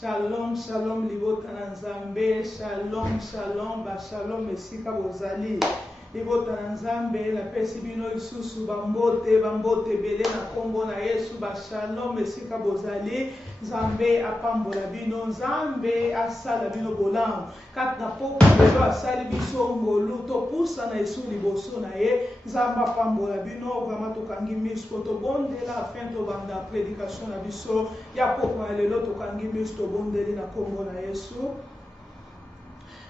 Shalom, shalom, libota na nzambe, shalom, shalom, ba shalom, esika bozali. Libota na nzambe, la pesi bino isusu, bambote, bambote, bele na kombo na Yesu, ba shalom, esika bozali. Nzambe apambola bino, nzambe asala bino bolamu. Kat na poko belo asali biso ngolu, to pusa na Yesu liboso na ye. Nzambe apambola bino, vraiment tokangi misko, to bondela afin to banda prédication na biso. Ya poko na lelo tokangi misko, to bondeli na kombo na Yesu.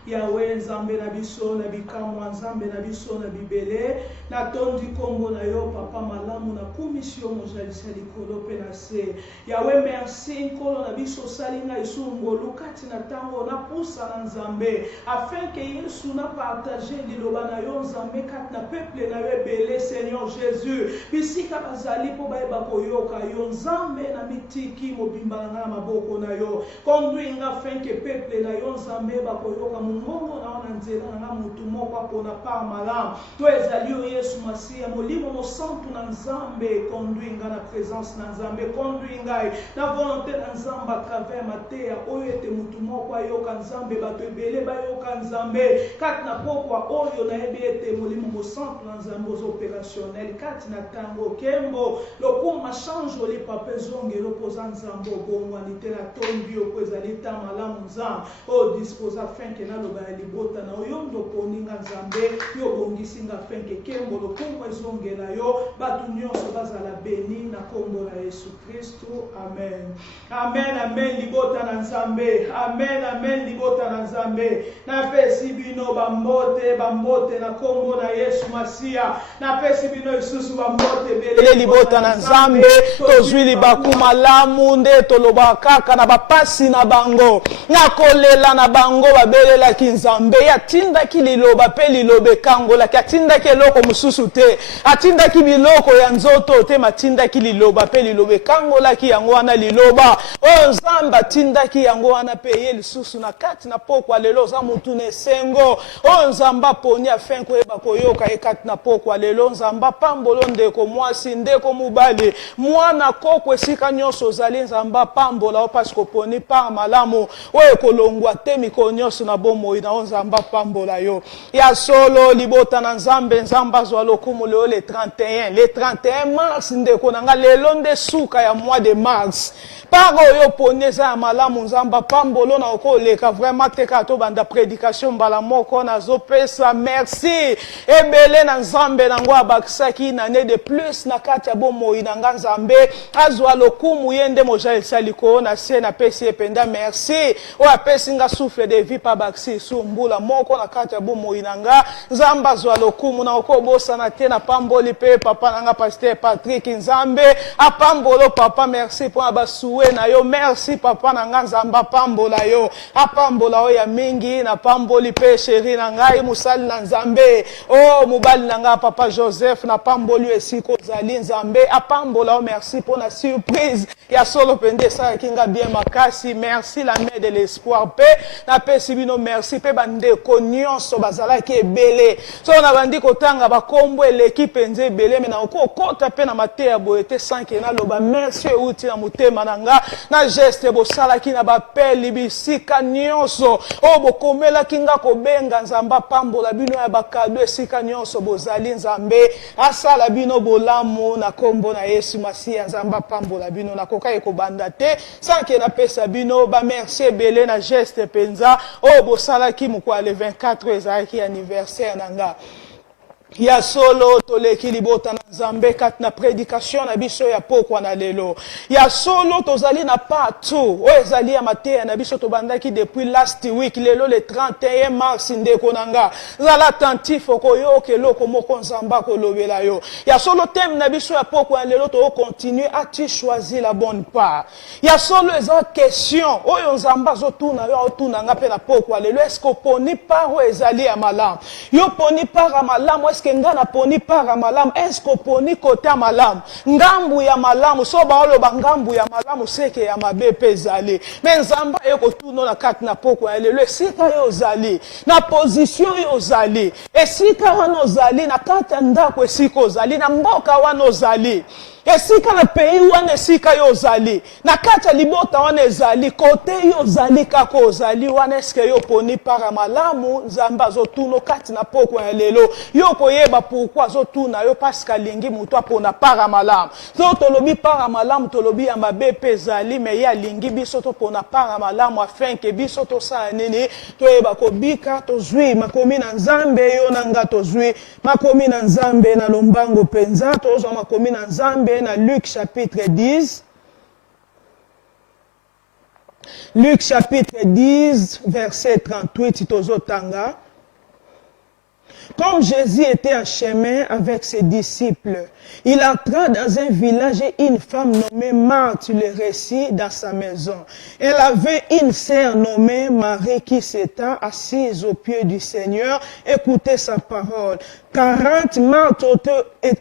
Yahweh nzambe na biso na bikamwa nzambe na biso na bibele na tondi kombo na yo papa malamu na komisio mojalisa likolo pe na se. Yahweh merci nkolo na biso salinga Yesu ngolu kati na tango na pusa na nzambe afin que Yesu na partager liloba na yo nzambe kati na peuple na yo ebele Seigneur Jésus bisika bazali po bayeba koyoka yo nzambe na mitiki mobimba na maboko na yo conduire afin que peuple na yo nzambe bakoyoka mungongo na ona nzela na mutu moko apona pa malamu to ezali yo Yesu Masiya molimo mo santu na nzambe conduire na présence na nzambe conduire ngai na volonté na nzambe akave mateya oyo ete mutu moko ayoka nzambe bato ebele bayoka nzambe kati na pokwa oyo nayebi ete molimo mo santu na nzambe ozo opérationnel kati na tango kembo lokuma change oli pape zongelo poza nzambe obongwani te na tondi yo po ezali ta malamu nzambe o dispose afin que na loba ya libota na oyo ndoponinga nzambe yo bongisinga afin que kembo lokumu ezongela yo bato nyonso bazala beni na kombo na Yesu Kristo amen amen amen libota na nzambe amen amen libota na nzambe na pesi bino bambote na kombo na Yesu Masiya na pesi bino isusu bambote bele libota na nzambe tozwi libaku malamu nde toloba kaka na bapasi na bango na kolela na bango babelelaki nzambe atindaki liloba pe liloba ekangolaki atindaki eloko mosusu te atindaki biloko ya nzoto te matindaki liloba pe liloba ekangolaki yango wana liloba oyo nzambe atindaki yango wana pe ye lisusu na kati na pokwa lelo za mutu na esengo oyo nzambe aponi afin koyeba koyoka ye kati na pokwa lelo nzambe apambolo ndeko mwasi ndeko mobali mwana koko esika nyonso ozali nzambe apambola o parce koponi par malamu oyo ekolongwa te mikolo nyonso na bomoi na nzambe apambola yo ya solo libota na nzambe nzambe azwa lokumu lelo le 31 mars ndeko nanga lelo nde suka ya mois de mars par oyo poni eza ya malamu nzambe apambolo na okoleka vraiment teka to banda prédication mbala moko nazopesa merci ebele na nzambe nango abakisaki na ne de plus na kati ya bomoi na nga nzambe azwa lokumu ye nde mojalisa likolo na se na pesi ependa merci oyo apesi nga souffle de vie pa bakisi su mbula moko na kati ya bomoi na nga nzambe azwa lokumu na okobosana te na pamboli pe papa na nga pasteur Patrick nzambe apambolo papa merci po abasuwe na yo merci papa na nga nzambe apambola yo apambola oyo ya mingi na pamboli pe chéri na ngai musali na nzambe o mobali na nga papa Joseph na pamboli esika ozali nzambe apambola o merci po na surprise ya solo pende esalaki nga bien makasi merci la main de l'espoir pe na pesi bino merci pe bandeko nyonso bazalaki ebele so na bandi kotanga bakombo eleki penze ebele me na okokota pe na mateya boye te sanke naloba merci euti na motema na nga na geste bosalaki na bapeli bisika nyonso oyo bokomelaki nga kobenga nzambe apambola bino ya bakado esika nyonso bozali nzambe asala bino bolamu na kombo na Yesu Masiya nzambe apambola bino nakoka ekobanda te sanke napesa bino bamerci ebele na geste penza oyo bosalaki mokwa le 24 ezalaki anniversaire na nga ya solo toleki libota na nzambe kati na prédication na biso ya pokwa na lelo ya solo tozali na partout oyo ezali ya mateya na biso tobandaki depuis last week lelo le 31 mars ndeko na nga zala attentif okoyoka eloko moko nzambe akolobela yo ya solo thème na biso ya pokwa na lelo tokocontinue as-tu choisi la bonne part ya solo eza question oyo nzambe azotuna yo otuna nga mpe na pokwa lelo eske oponi part oyo ezali ya malamu yo poni part ya malamu eske nga na poni para malamu esko poni kota malamu ngambu ya malamu so baoloba ngambu ya malamu seke ya mabe pe ezali me nzamba ekotuna na kati na pokwa ya lelo esika yo ozali na position yo ozali esika wana ozali na kati ya ndako esika ozali na mboka wana ozali esika na pays wana esika yo ozali na kati ya libota wana ezali kote yo ozali kaka ozali wana eske yo poni para malamu nzambe azotuna kati na poko ya lelo yo koyeba pourquoi azotuna yo parce alingi mutu apona para malamu so tolobi para malamu tolobi ya mabe pe ezali me ye alingi biso topona para malamu afin ke biso tosala nini toyeba kobika tozwi makomi na nzambe yo na nga tozwi makomi na nzambe na lombango penza tozwa makomi na nzambe na Luc chapitre 10. Luc chapitre 10, verset 38, tozotanga. Comme Jésus était en chemin avec ses disciples, il entra dans un village et une femme nommée Marthe le récit dans sa maison. Elle avait une sœur nommée Marie qui s'était assise au pied du Seigneur, écoutait sa parole. 40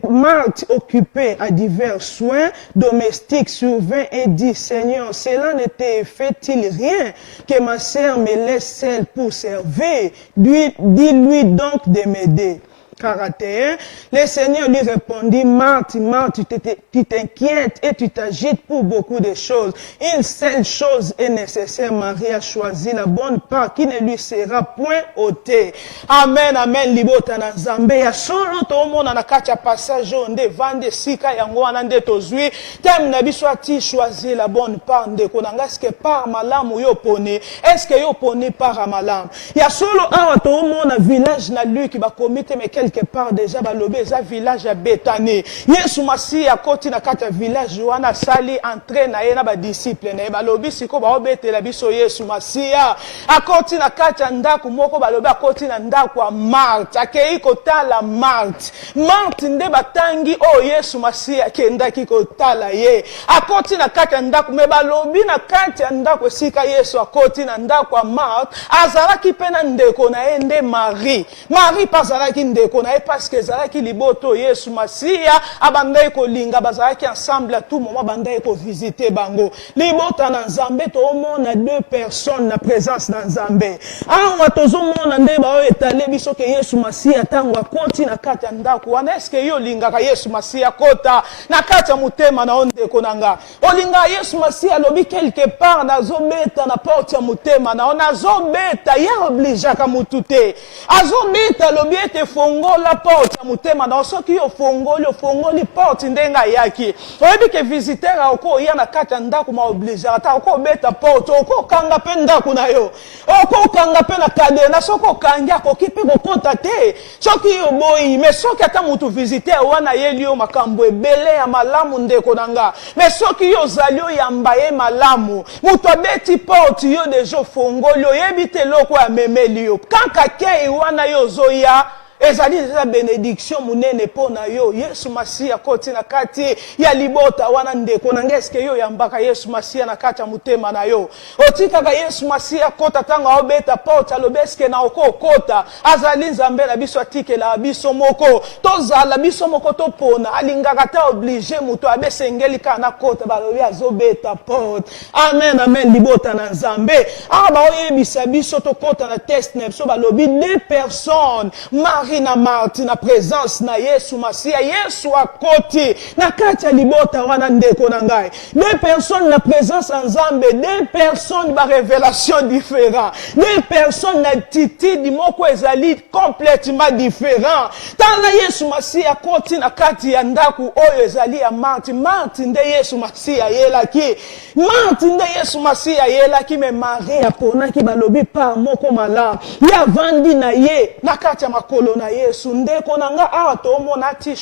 Marthe occupée à divers soins domestiques survint et dit, Seigneur, cela ne te fait-il rien que ma sœur me laisse seule pour servir? Dis-lui donc de m'aider. 41. Le Seigneur lui répondit, Marthe, Marthe, tu t'inquiètes et tu t'agites pour beaucoup de choses. Une seule chose est nécessaire. Marie a choisi la bonne part qui ne lui sera point ôtée. Amen, amen. Libota na Nzambe ya solo to mona na kati ya passage onde vande sika yango wana nde tozwi. Tem na biso ati choisi la bonne part nde konanga eske par malamu yo poni. Eske yo poni par malamu. Ya solo awa to mona village na Luc ba komite me quelque part déjà balobe za village ya Bethanie. Yesu Masi akoti na kati ya village wana sali entré na ye na ba disciple na ye balobi siko ba obetela biso Yesu Masi akoti na kati ya ndako moko balobi akoti na ndako ya Marthe akei kotala Marthe nde batangi o Yesu Masi akendaki kotala ye akoti na kati ya ndako me balobi na kati ya ndako sika Yesu akoti na ndako ya Marthe azalaki pena ndeko na ye nde Marie pazalaki ndeko na ye parce que zalaki liboto Yesu Masiya abandai ko linga bazalaki ensemble à tout moment bandai ko visiter bango libota na Nzambe to mona deux personnes na présence na Nzambe awa tozo mona nde ba etale biso ke Yesu Masiya tango akoti na kati ya ndako wana eske yo linga ka Yesu Masiya kota na kati ya mutema na ondeko nanga olinga Yesu Masiya lobi quelque part na zobeta na porte ya mutema na ona zobeta ya oblige ka mutute azobeta lobi ete fongola porte ya mutema na soki yo fongoli porte ndenga yaki oyebi ke visiteur oko ya na kati ya ndako ma oblige ata oko beta porte oko kanga pe ndako na yo oko kanga pe na kade na soko kanga ko kipe ko konta te soki yo boyi me soki ata mutu visiteur wana yeli yo makambo ebele ya malamu ndeko nanga me soki yo zalio ya mbaye malamu mutu abeti porte yo deja fongoli oyebi te loko ya memeli yo kanka kei wana yo zoya ezali za benediction munene pona yo Yesu Masiya koti na kati ya libota wana ndeko na ngeske yo yambaka Yesu Masiya na kati ya mutema na yo otika ka Yesu Masiya kota tanga obeta porta lobeske na oko kota azali Nzambe na biso atikela biso moko tozala biso moko topona alingaka ta oblige muto abesengeli kana kota balobi azobeta porte amen amen libota na Nzambe aba oyebisa biso to kota na test na biso balobi deux personnes Marie na Marthe na présence na Yesu Masiya Yesu akoti na kati ya libota wana ndeko na ngai deux personnes na présence en Nzambe deux personnes ba révélation différent deux personnes na attitude moko ezali complètement différent tala Yesu Masiya akoti na kati ya ndako oyo ezali ya Marthe nde Yesu Masiya yelaki Marthe nde Yesu Masiya yelaki me Marie aponaki balobi pa moko mala ya vandi na ye na kati ya makolo na Yesu ndeko nanga awa to mona ati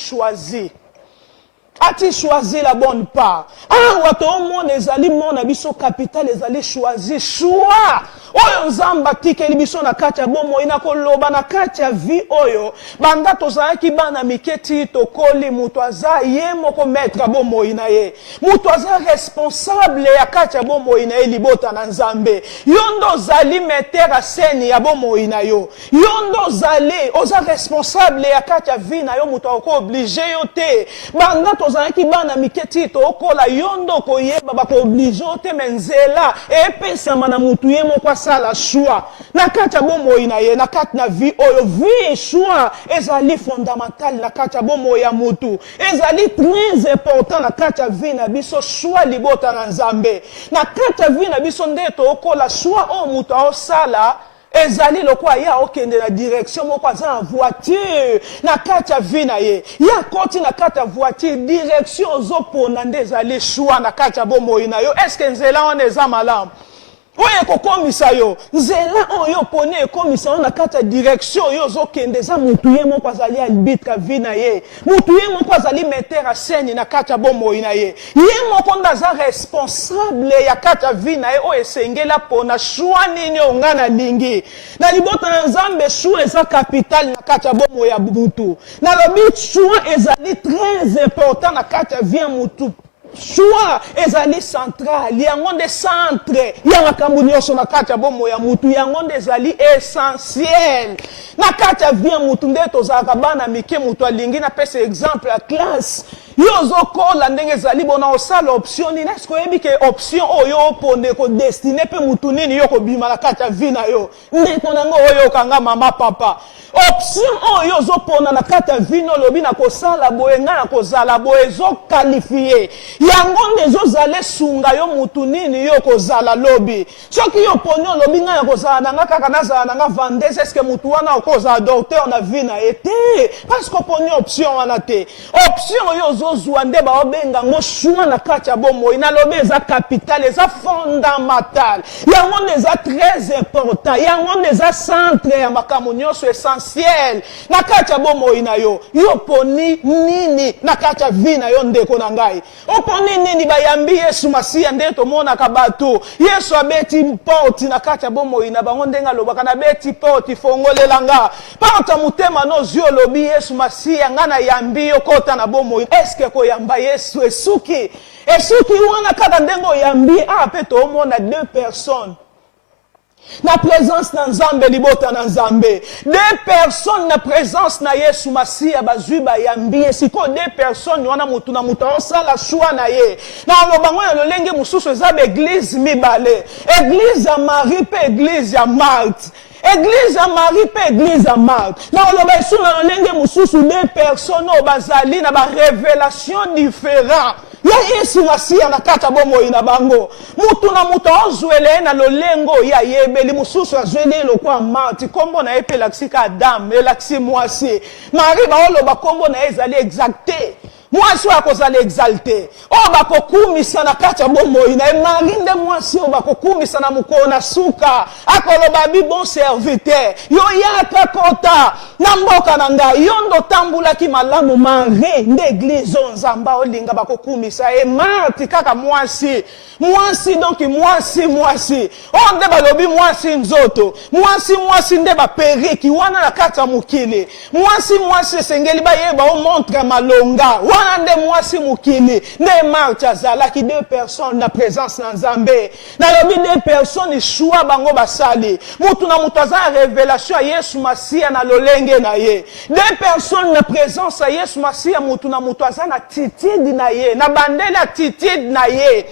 choisi la bonne part awa to mona ezali mona biso capital ezali choisi choix oyo Nzambe atikeli biso na kati ya bomoi na koloba na kati ya vie oyo banda tozalaki bana miketi tokoli mutu aza ye moko maître bomoi na ye mutu aza responsable ya kati ya bomoi na ye libota na Nzambe yondo zali metteur a scène ya bomoi na yo yondo zali oza responsable ya kati ya vie na yo mutu ako oblige yo te banda tozalaki bana miketi tokola yondo koyeba bakooblige te menzela epesama na mutu ye moko asala choix na kati ya bomoi na ye na kati na vie oyo vie choix ezali fondamental na kati ya bomoi ya mutu ezali très important na kati ya vie na biso choix libota na Nzambe na kati ya vie na biso nde tokola choix o mutu aosala ezali lokwa ya okende na direction moko aza na voiture na kati ya vie na ye ya koti na kati ya voiture direction ozopona nde ezali choix na kati ya bomoi na yo eske nzela wana eza malamu oyo kokomisa yo nzela oyo pone ekomisa yo na kati ya direction oyo ozokende eza mutu ye moko azali arbitre vie na ye mutu ye moko azali metteur en scène na kati ya bomoi na ye ye moko nde aza responsable ya kati ya vie na ye oyo esengela mpona choix nini oyo nga nalingi na libota na Nzambe choix eza capital na kati ya bomoi ya mutu nalobi choix ezali très important na kati ya vie ya mutu choix ezali central yango nde centre ya makambo nyonso na kati ya bomoi ya mutu yango nde ezali essentiel na kati ya vie ya mutu nde tozalaka bana mike mutu alingi napesa exemple ya classe yo ozokola ndenge ezali bona osala option nini eske oyebi ke option oyo opone kodestine mpe mutu nini yo kobima na kati ya vie na yo ndeko nango oyo okanga mama papa option oyo ozopona na kati ya vie no lobi na kosala boye nga na kozala boye ezokalifie yango nde ezozala sunga yo mutu nini yo kozala lobi soki yo poni olobi nga na kozala nanga kaka nazala nanga vendeuse eske mutu wana okozala docteur na vie na ye te parce que oponi option wana te option oyo ozozwa nde baobenga ngo choix na kati ya bomoi nalobi eza capital eza fondamental yango nde eza très important yango nde eza centre ya makambo nyonso essentiel na kati ya bomoi na yo yo poni nini na kati ya vie na yo ndeko na ngai oponi nini bayambi Yesu Masiya nde tomonaka bato Yesu abeti porte na kati ya bomoi na bango ndenge alobaka na beti porte fongolelanga panta mutema no zio lobi Yesu Masiya nga na yambi yo kota na bomoi eske koyamba Yesu esuki wana kaka ndenge oyambi ape toomona deux personnes na présence na Nzambe libota na Nzambe deux personnes na présence na Yesu Masiya bazwi bayambi siko deux personnes wana mutu na mutu osala choix na ye na lobango ya lolenge mususu eza église mibale église ya Marie pe église ya Marthe église ya Marie pe église ya Marthe na loba esu na lolenge mususu deux personnes o bazali na ba révélation différent ya Yesu Masiya na kata bomoi na bango mutu na mutu ozwele na lolengo ya yebeli mususu azwele lokwa Marthe kombo na epe laksika Adam elaksi mwasi Marie baoloba kombo na ezali exacté mwasi akozala exalté o bakokumisa na kati ya bomoi na Marie nde mwasi o bakokumisa na mukona suka akoloba bi bon serviteur yo yaka kota na mboka na ngai yo ndo tambulaki malamu Marie nde église Nzamba olinga bakokumisa e Marthe kaka mwasi donc mwasi o nde balobi mwasi nzoto mwasi nde ba periki wana na kati ya mukili mwasi esengeli bayeba o montre malonga nde mwasi mukili nde Marthe azalaki deux personnes na présence na Nzambe na lobi deux personnes choix bango basali mutu na mutu aza révélation ya Yesu Masiya na lolenge na ye deux personnes na présence ya Yesu Masiya mutu na mutu aza na attitude na ye na bandela attitude na ye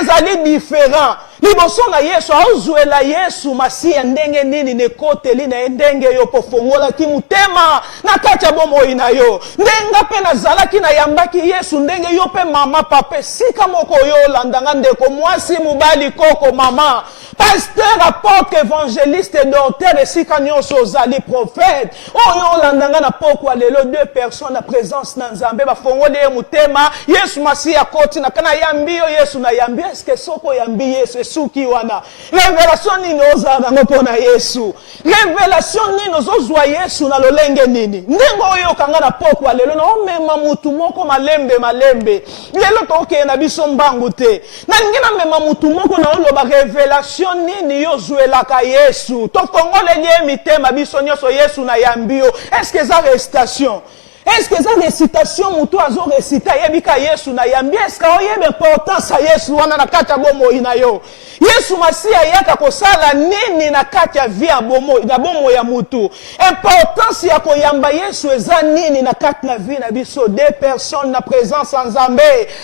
ezali différent liboso na Yesu aozwela Yesu Masiya ndenge nini nekoteli na ndenge yo pofongolaki mutema na kati ya bomoi na yo ndenga pe nazalaki na yambaki Yesu ndenge yo pe mama papa sika moko yo landanga ndeko mwasi mubali koko mama pasteur apôtre évangéliste docteur sika nyonso ozali prophète oyo landanga na poko lelo deux personnes na présence na Nzambe bafongoli mutema Yesu Masiya koti na kana yambi yo Yesu na yambi eske soko yambi Yesu suki wana révélation nini ozana ngopona Yesu révélation nini ozozwa Yesu na lolenge nini ndengo oyo kanga na poko lelo na omema mutu moko malembe lelo toke na biso mbangu te na ngina mema mutu moko na oloba révélation nini yozwelaka Yesu tokongole nye mitema biso nyonso Yesu na yambio eske za restation Est-ce que ça récitation mutu azo récita yebika Yesu na yambi est-ce que oyebe importance ya Yesu wana na kati ya bomo ina yo Yesu Masia yaka kosala nini na kati ya via bomo na bomo ya mutu importance ya koyamba Yesu eza nini na kati na vie na biso deux personnes na présence en Nzambe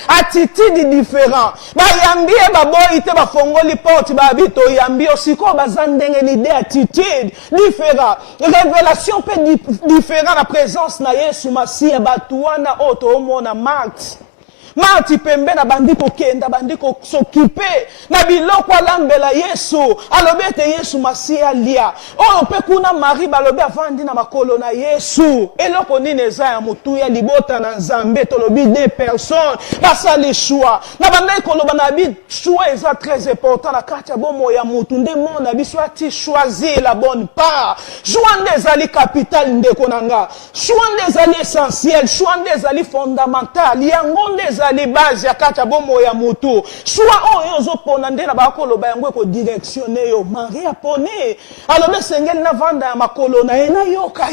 attitude différent ba yambi ba boy te ba fongoli porte ba bito yambi osiko bazandenge ni de attitude différent révélation peut différent na présence na Yesu Masia batuana oto omona Marti pembe na bandiko kenda bandiko s'occuper na biloko alambela Yesu alobete Yesu Masia lia o pe kuna Marie balobe avandi na makolo na Yesu eloko nini eza ya mutu ya libota na Nzambe tolobi des personnes basali choix na bandai koloba na bi choix eza très important na kati ya bomo ya mutu nde mona biso ati choisir la bonne part choix ndezali capital ndeko nanga choix ndezali essentiel choix ndezali fondamental yango ndezali les bases ya kati ya bomo ya mutu soit oyo zopona ndela bakoloba yango ko directionner yo Maria pone alobe sengeli na vanda ya makolo na ena yoka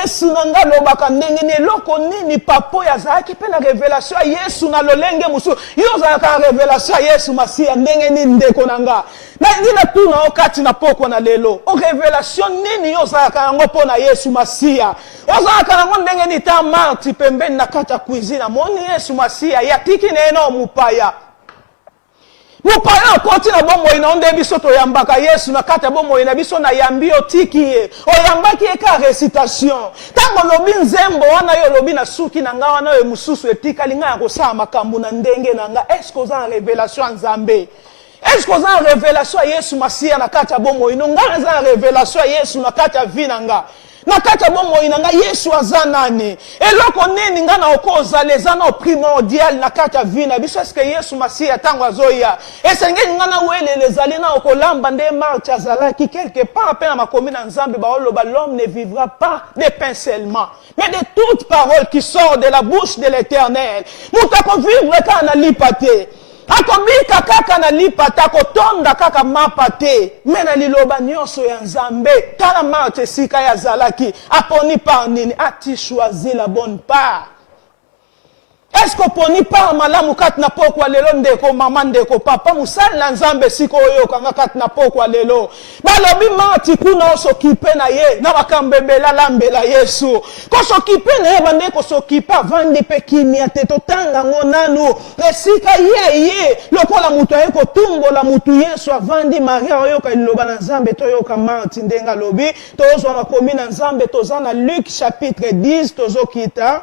Yesu nanga lobaka ndenge ne loko nini papo ya zaki pe na révélation ya Yesu na lolenge musu yo za ka révélation ya Yesu Masia ndenge ni ndeko nanga na ndina tu na okati na poko na lelo o révélation nini yo za ka yango pona Yesu Masia o za ka yango ndenge ni ta Marti pembeni na kata cuisine moni Yesu Masia ya tiki neno mupaya koti na bomo inaonde biso to yambaka Yesu na kata bomo ina biso na yambio tiki ye o yambaki eka recitation tango lobi nzembo wana yo lobi na suki na nga wana yo mususu etika linga ya kosala makambo na ndenge na nga est-ce que za révélation Nzambe est-ce que za révélation Yesu Masia na kata bomo ino nga za révélation Yesu na kata vinanga na kata bomo inanga Yesu azanani eloko nini ngana okoza lezana primordial na kata vina biso est-ce que Yesu Masia tango azoya esengeli ngana wele lezali na okolamba nde Marti azalaki quelque part pe na makomi na Nzambe baoloba l'homme ne vivra pas de pain seulement mais de toute parole qui sort de la bouche de l'Éternel mutako vivre kana lipate akobika kaka na lipata kotonda kaka mapate mena liloba nyonso ya Nzambe tala Marti sika ya zalaki aponi par nini ati choisir la bonne part est-ce que poni par malamu kat na pokwa lelo ndeko mama ndeko papa musali na Nzambe siko oyo kanga kat na pokwa lelo balobi Marti kuna osokipe na ye na bakambebela lambela Yesu ko sokipe na ye bande ko sokipa vandi pe kimia te totanga ngonanu resika ye lokola mutu ayeko tumbola mutu Yesu avandi Maria oyo ka liloba na Nzambe to yo ka Marti ndenga lobi tozo makomi na Nzambe tozana Luc chapitre 10 tozokita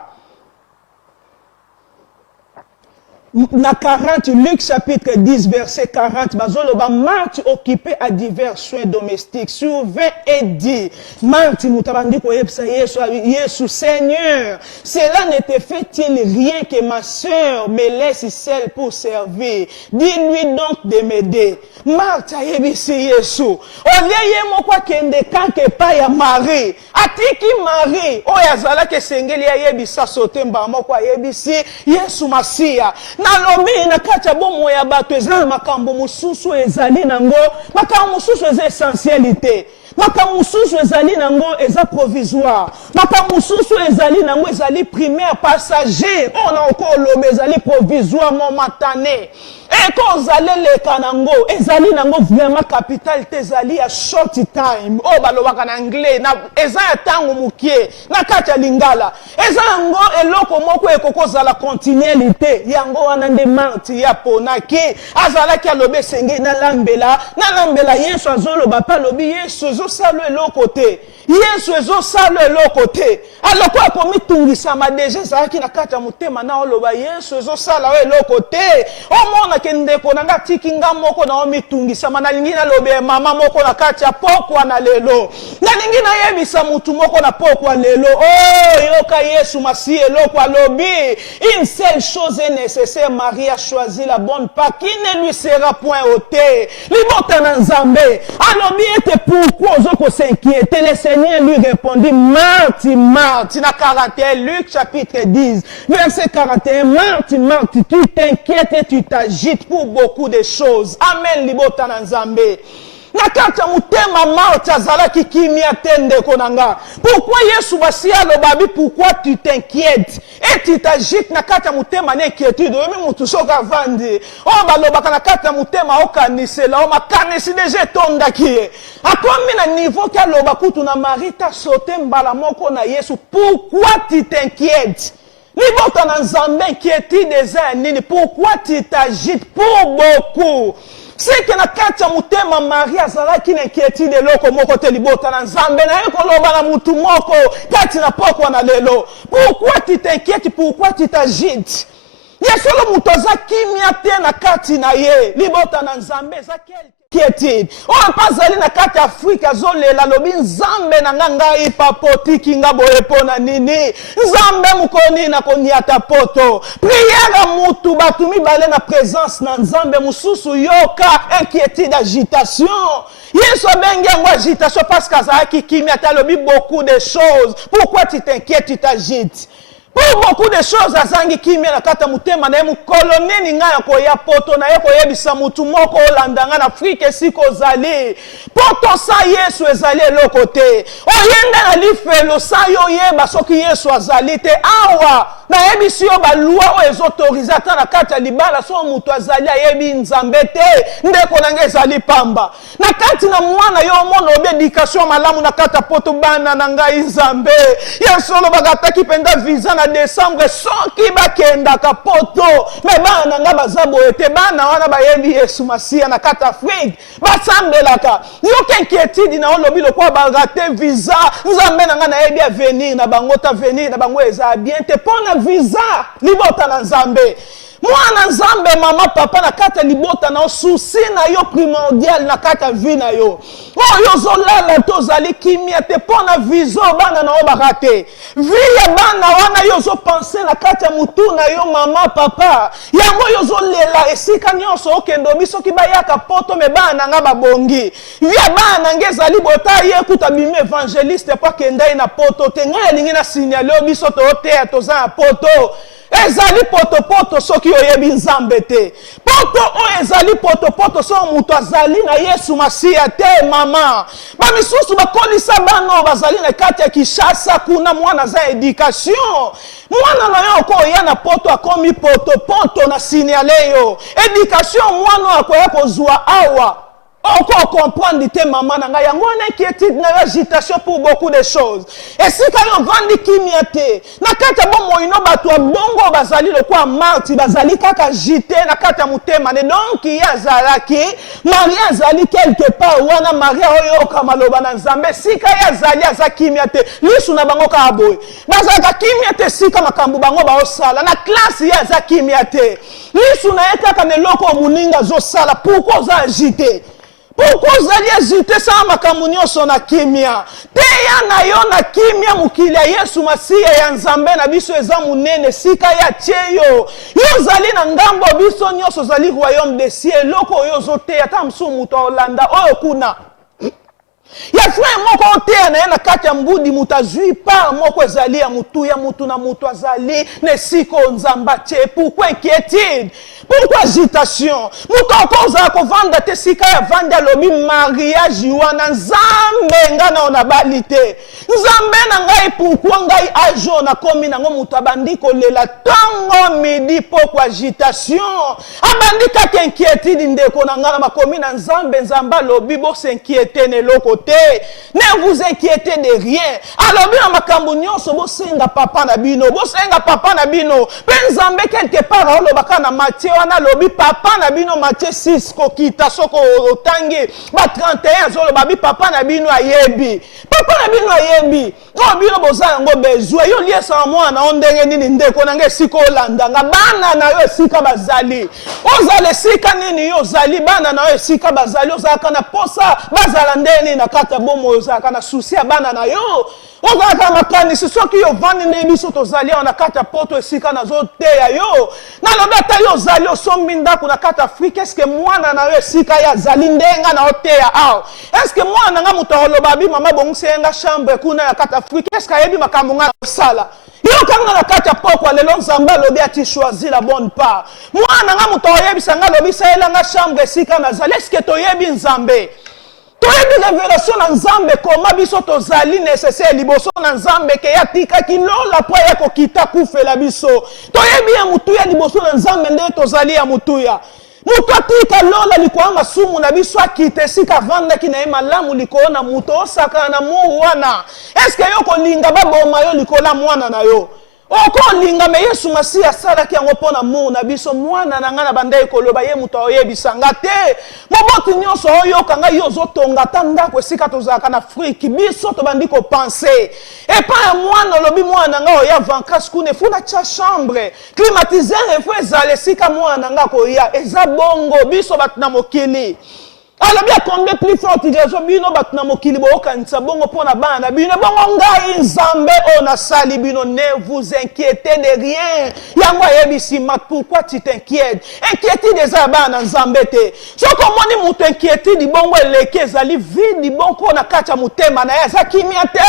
na 40, Luc chapitre 10, verset 40, bazoloba Marti occupé à divers soins domestiques, survint et dit, Marti mutabandi ko yebsa Yesu, Seigneur, cela ne te fait-il rien que ma sœur me laisse seule pour servir. Dis-lui donc de m'aider. Marti ayebisi Yesu. Oliye moko kende kanke pa ya Marie. Atiki Marie, oya zala ke sengeli ayebisa sotemba moko ayebisi Yesu Masia. Nalobi na kacha bomo ya bato ezali makambo mususu ezali nango makambo mususu eza essentialité makambo mususu ezali nango eza provisoire makambo mususu ezali nango ezali primaire passager ona okoloba ezali provisoire momentané et quand leka nango ezali nango vraiment capital te ezali ya short time o balobaka na anglais na eza ya tango mukie na kacha lingala eza nango eloko moko ekokozala continuité yango wana nde Marti ya ponaki azalaki alobe senge na lambela Yesu azoloba pa lobi Yesu ezosala eloko te Yesu ezosala eloko te aloko akomitungisama deja ezalaki na kati ya motema na oloba Yesu ezosala eloko te omona ndeko nanga tiki nga moko na omitungisama na lingi na lobe mama moko na kati ya pokwa na lelo na lingi na yebisa mutu moko na pokwa lelo oh yoka Yesu Masia eloko alobi une seule chose est nécessaire Marie a choisi la bonne part qui ne lui sera point ôtée libota na Nzambe alobi ete pourquoi ozoko s'inquiéter le Seigneur lui répondit Marti na 41 Luc chapitre 10 verset 41 Marti tu t'inquiètes et tu t'agites pour beaucoup de choses. Amen libota na Nzambe. na kati ya motema Marthe azalaki kimia te ndeko na nga. Pourquoi Yesu basi alobabi pourquoi tu t'inquiètes et tu t'agites na kati ya motema na inquiétude oyo mutu soka vandi o balobaka na kati ya motema okanisela o makanisi deja etondaki ye akomi na niveau ki aloba kutu na Marie ta sauté mbala moko na Yesu. Pourquoi tu t'inquiètes? Libota na Nzambe inquiétude eza nini? Pourquoi tu t'agites? Pour beaucoup c'est que na kati ya motema Marie azalaki na inquiétude eloko moko te libota na Nzambe na ye koloba na mutu moko kati na pokwa na lelo. Pourquoi tu t'inquiètes? Pourquoi tu t'agites? Yesolo mutu aza kimia te na kati na ye libota na Nzambe eza inquiétude. O pazali na kati ya Afrika zolela lobi Nzambe na nganga ipapotiki ngabo epona nini Nzambe mukoni na koniata poto prière mutu batu mibale na présence na Nzambe mususu yoka inquiétude agitation. Yesu abengi yango agitation parce qu'azalaki kimia te lobi beaucoup de choses. Pourquoi tu t'inquiètes, tu t'agites? Pour beaucoup de choses azangi kimia na kata mutema na yemu kolonini nga ya koya poto na yeko yebisa mutu moko olandanga na Afrika siko zali poto sa Yesu ezali eloko te oyenda na lifelo sa yo yeba soki Yesu azali te awa na yebisi yo balua o ezotoriza ta na kata libala so mutu azali ayebi Nzambe te ndeko nanga ezali pamba na kati na mwana yo mono obi éducation malamu na kata poto bana na ngai Nzambe Yesu lo bagataki penda visa na décembre soki bakenda kapoto me bana nga bazabo ete bana wana bayebi Yesu Masia na kata Afrique basambelaka yoka inquiétude na olobi lokwa bagate visa Nzambe na nga na yebi avenir na bango ta venir na bango eza bien te pona visa libota na Nzambe. Mwana Nzambe mama papa na kata libota na souci na yo primordial na kata vie na yo. O yo zolala to zali kimia te pona viso bana na obakate. Vie bana wana yo zo penser na kata mutu na yo mama papa. Yango yo zolela esika nyonso okendo biso kibayaka poto me bana nga babongi. Vie bana ngezali bota ye kuta bime évangéliste pa kenda na poto te nga lingi na signaler biso to te to za poto. Ezali poto soki oyebi Nzambe te. Poto o ezali poto so mutu azali na Yesu Masia te mama. Ba misusu bakolisa bano bazali na kati ya Kishasa kuna mwana za éducation. Mwana na yo ko ya na poto akomi poto na signale yo. Éducation mwana akoya kozwa awa. Encore comprendre te maman na ngai yango na inquiétude na agitation pour beaucoup de choses. Et si quand on vandi kimia te na kata bon moino bato bongo bazali lokwa Marthe bazali kaka agité na kata mutema ne donc ya zalaki Maria azali quelque part wana Maria oyo kamaloba na Nzambe sika ya zali azakimia te lisu na bango ka boy bazaka kimia te sika makambu bango ba osala na classe ya azakimia te lisu na ekaka ne loko muninga zo sala pourquoi za agité. Pourquoi vous allez agiter ça makambu nyonso na kimia? Te ya na yo na kimia mukili ya Yesu Masia ya Nzambe na biso eza munene sika ya cheyo. Yo zali na ngambo biso nyonso zali royaume des cieux loko yo zote ata msu muto Holanda oyo kuna. Ya frère moko te na na kati ya mbudi mutazui pa moko ezali ya mutu na mutu azali ne siko Nzamba che. Pourquoi inquiétude? Pourquoi agitation? Mutu okoza kovanda te sika ya vanda lobi mariage wana Nzambe nga na ona balite. Nzambe na ngai pourquoi ngai ajo na komi na ngo mutu abandi kolela tongo midi pourquoi agitation? Abandi kaka inquiétude ndeko na nga na makomi na Nzambe Nzamba lobi bo s'inquiéter ne loko. Ne vous inquiétez de rien. Alors bien makambu nyonso bo senga papa na bino, bo senga papa na bino. Penzambe quelque part olo bakana Matthieu wana lobi papa na bino Matthieu 6 ko kita soko otangi ba 31 zolo babi papa na bino ayebi. Papa na bino ayebi. O bino boza ngo bezwe yo liesa mwana ondenge nini ndeko nange siko landanga bana na yo sika bazali. Ozale sika nini yo zali bana na yo sika bazali ozaka na posa bazala ndeni na kata bomo ozaka na souci ya bana na yo ozaka makanisi soki yo vandi ne biso tozali na kata poto esika na zo teya yo na lobata yo zali osombi ndako na kata Afrique est-ce que mwana na yo esika ya zali ndenga na oteya aw est-ce que mwana nga muto oloba bi mama bongisenga chambre kuna ya kata Afrique est-ce que yebi makambo nga sala yo kanga na kata poko lelo Nzamba lobi ati choisir la bonne part mwana nga muto oyebisa nga lobi saela nga chambre esika na zali est-ce que toyebi Nzambe toyebi révélation na nzambe koma biso tozali nécessaire liboso na nzambe ke yatikaki lola po ya kokita kufela biso toyebi ya mutuya liboso na nzambe nde tozali ya mutuya mutu atika lola likoya masumu na biso akite esika avandaki na ye malamu likolo na mutu osakana na mu wana eske yo kolinga baboma yo likola mwana na yo okolinga me Yesu Masiya asalaki yango mpona mu na biso mwana na nga na bandai koloba ye mutu oyebisa nga te moboti nyonso oyoka ngai yo ozotonga ata ndako esika tozalaka na Afrique biso tobandi kopense epai ya mwana olobi mwana na nga oya vankasi kuna efu na tia chambre climatiseur efu ezala esika mwana na nga koya eza bongo biso bato na mokili alors bien combien plus fort utilisation bino batuna mokili bokanisa bongo pona bana bino bongo ngai nzambe ona sali bino ne vous inquiétez de rien yango yebisi mat pourquoi tu t'inquiètes inquiétude eza bana nzambe te soko moni mutu inquiétude bongo eleke ezali vide bongo na kacha mutema na ya kimia te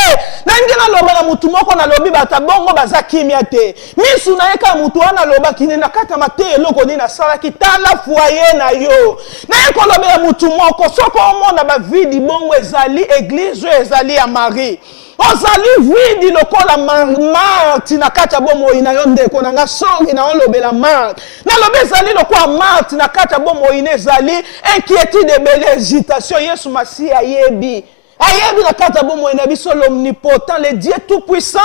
nangi na loba na mutu moko na lobi bata bongo baza kimia te misu na eka mutu wana loba kine na kata mate eloko ni na sala kitala foyer na yo na eko loba mutu moko soko omona ba vidi bongo ezali église ezali ya Marie ozali vidi lokola Marti na kata bomo ina yo ndeko na nga songi na olobela Marti na lobe ezali lokola Marti na kata bomo ina ezali inquiétude ebele hésitation Yesu Masiya yebi ayebi na kata bomo ina biso l'omnipotent le Dieu tout puissant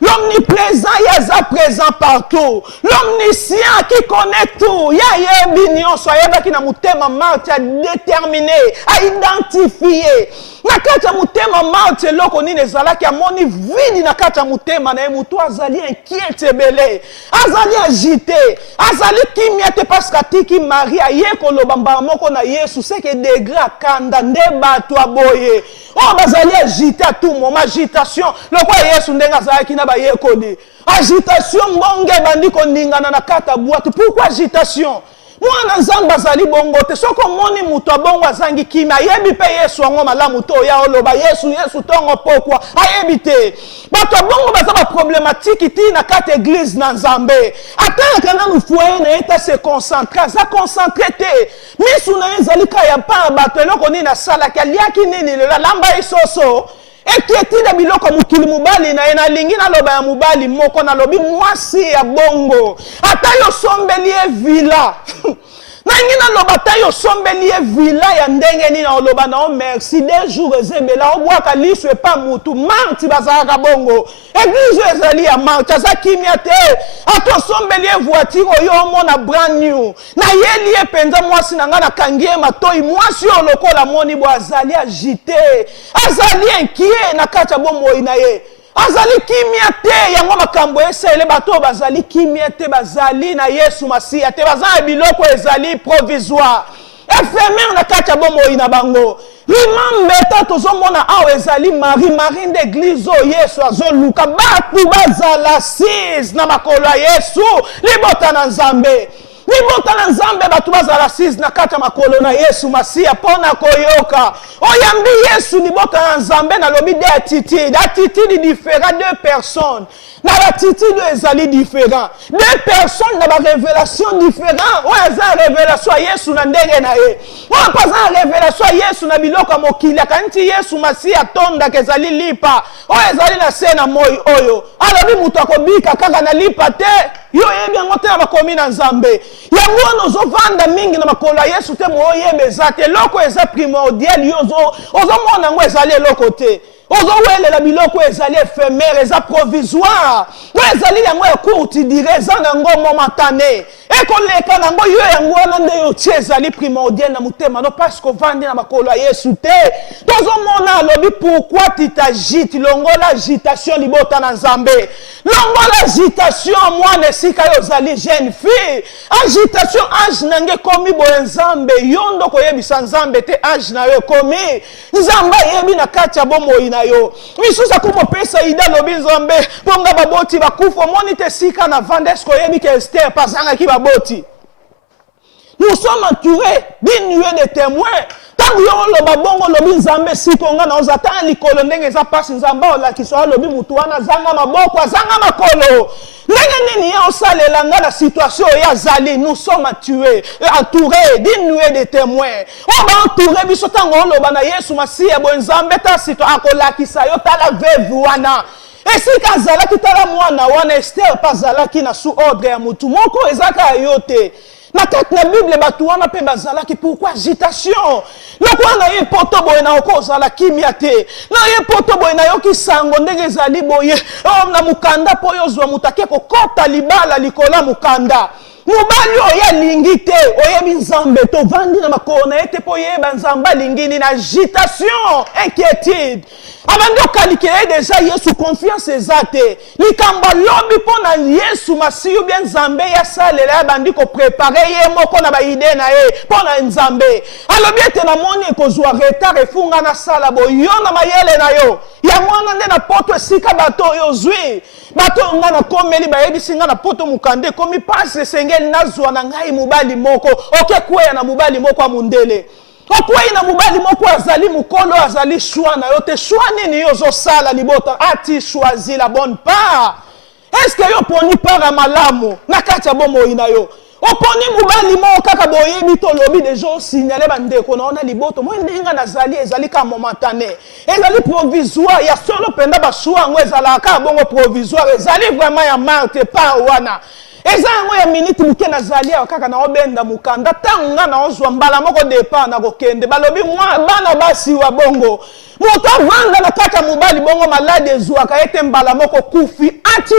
l'omniprésent yaza présent partout l'omniscient qui connaît tout ya yebi nyonso ayebaki na mutema Marti a déterminé a identifié na kata mutema Marti eloko nini ezalaki amoni vidi na kata mutema na ye mutu azali inquiète ebele azali agité azali kimia te parce que atiki Marie aye koloba mbala moko na Yesu seke degré akanda nde bato aboye oh bazali agité à tout moment agitation loko Yesu ndenga azalaki na bayekoli agitation mbonge bandi koningana na kata boîte pourquoi agitation mwana nzamba zali bongo te soko moni mutu bongo azangi kimia ayebi pe Yesu ngo malamu to ya oloba Yesu tongo pokwa ayebi te bato bongo baza ba problématique ti na kata église na nzambe ataka na foyer na eta se concentrer za concentrer te misu na ezali ka ya pa bato eloko ni na sala kaliaki nini la lamba isoso ekietide biloko mukili mubali na ena lingi na loba ya mubali moko na lobi mwasi ya bongo ata yo sombeli e vila nangi na loba ata yo sombeli e vila ya ndenge ni na oloba na o merci des jours ezembela obwaka liso epa mutu Marti bazalaka bongo église ezali ya Marti aza kimia te ato sombeli e voiture oyo omona brand new na yeli e penza mwasi na nga na kangie matoi mwasi olokola moni bo azali agité azali inquiet na kata bomoi na ye azali kimia te yango makambo esele bato bazali kimia te bazali na Yesu Masiya te bazali biloko ezali provisoire éphémère na kata bomoi na bango limambe ta tozomona awa ezali Marie d'église o Yesu azoluka batu bazala assise na makolo ya Yesu libota na Nzambe libota na Nzambe batu bazala assise na kata makolo na Yesu Masiya pona koyoka oyambi Yesu libota na Nzambe na lobi de attitude différent deux personnes na l'attitude ezali différent deux personnes na ba révélation différent o eza révélation Yesu na ndenge na ye o paza révélation Yesu na biloko mokili kanti Yesu Masiya tonda kezali lipa o ezali na sena moi oyo alobi mutu akobika kaka na lipa te yo yebi yango te na bakomi na Nzambe yango nozovanda mingi na makolo ya Yesu te moyembe eza te eloko eza primordial yo ozomona yango ezali eloko te ozowelela biloko ezali éphémère eza provisoire o ezali yango ya courte durée eza nango momentané ekoleka nango yo yango wana nde yo tie ezali primordial na motema no parce que ovandi na makolo ya Yesu te tozomona alobi pourquoi tu t'agites longola agitation libota na Nzambe longola agitation mwana esika yo ozali jeune fille agitation age nange komi boye Nzambe yo ndoko yebisa Nzambe te age na yo komi Nzambe yebi na kati ya bomoi na yo misusa kumopesa ida lobi Nzambe ponga baboti bakufa moni te sika na vandesko yebi ke Esther pasanga ki baboti nous sommes entourés d'une nuée de témoins tant tangu yo loba bongo lobi nzambe sikonga na ozata likolo ndenge za pasi nzamba olakisa lobi mutu wana zanga maboko zanga makolo ndenge nini ya osalela nga na situation ya zali nous sommes tués entourés d'une nuée de témoins on va entourer biso tango loba na Yesu Masiya bo nzambe ta sito akolakisa yo tala veuve wana esika azalaki tala mwana wana Esther pazalaki na sous ordre ya mutu moko ezaka yote na kati na Bible batu wana pe bazalaki pourquoi agitation lokwa na ye poto boye na okozala kimia te na ye poto boye na yoki sango ndenge ezali boye na mukanda po yozwa mutake kokota libala likola mukanda mobali oyo alingi te oyebi nzambe tovandi na makolo na ye te po yeba nzambe alingini na agitation inquiétude abandi okalikela deja Yesu confiance eza te likambo lobi mpo na Yesu Masiya bien nzambe yasalela abandi koprepare ye moko na baide na ye mpo na nzambe alobi ete namoni ekozwa retard efunga na sala boyo na mayele na yo ya mwana nde na poto esika bato oyo ozwi bato nga na komeli bayebisi nga na poto mukande komi pasi esengeli nazwa na ngai mobali moko okekweya na mobali moko amundele okweyi na mobali moko azali mukolo azali choix na yo te choix nini yo ozosala libota ati choisi la bonne part est-ce que yo poni para malamu na kati ya bomoi na yo oponi mobali moko kaka boyebi to lobi deja osignale bandeko naona liboto moi ndenge nazali ezali ka momentané ezali provisoire ya solo penda bashuwa ngo ezalaka bongo provisoire ezali vraiment ya marte pa wana eza yango ya minute muke nazali kaka na obenda mukanda tanga na ozwa mbala moko départ na kokende balobi mwa bana basi wa bongo moto vanda na kaka mobali bongo malade ezwaka ete mbala moko kufi ati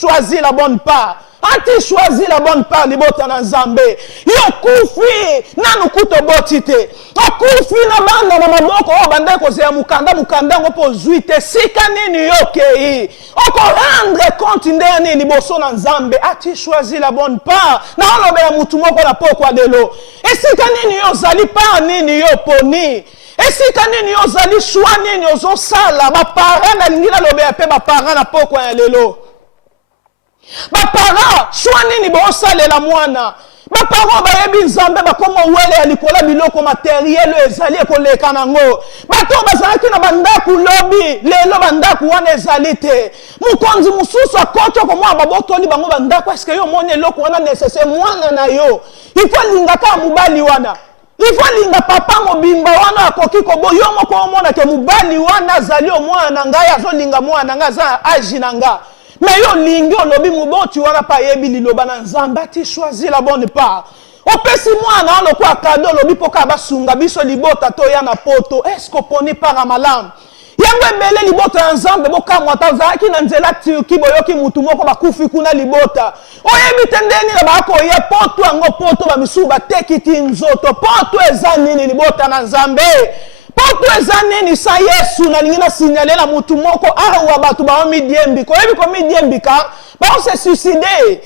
choisir la bonne part ati choisir la bonne part libota na nzambe yo kufi nanu kuto botite okufi na banda na maboko o banda kozela mukanda ngo po zuite sika nini yoke oko rendre compte ndeni liboso na nzambe ati choisir la bonne part na olobela mutu moko na pokwa lelo esika nini yo zali part nini yo poni esika nini yo zali choix nini ozosala bapara na lingi na lobela pe bapara na pokwa ya lelo bapara choix nini bosalela mwana bapara bayebi nzambe bakoma wele ya likola biloko materiel ezali ekoleka nango bato bazalaki na bandaku lobi lelo bandaku wana ezali te mukonzi mususu akoto komwa babotoli bango bandaku eske yo moni eloko wana nécessaire mwana na yo ifo lingaka mobali wana ifo linga papa mobimba wana akoki kobo yo moko omona ke mobali wana azali omwana ngai azolinga mwana nga za agi na nga mais yo lingi olobi muboti wana pa yebi liloba na nzambe ati choisir la bonne part opesi mwana olokwa kado lobi poka basunga biso libota to ya na poto est-ce qu'on poni para malamu yango ebele libota ya nzambe bokamwa tazalaki na nzela Turki boyoki mutu moko bakufi kuna libota oyebi te ndeni na bakoya poto yango poto bamisu batekiti nzoto poto eza nini libota na nzambe poto eza nini sa Yesu na lingina signaler mutu moko awa batu ba midiembi ko yebi ko midiembika ba se suicider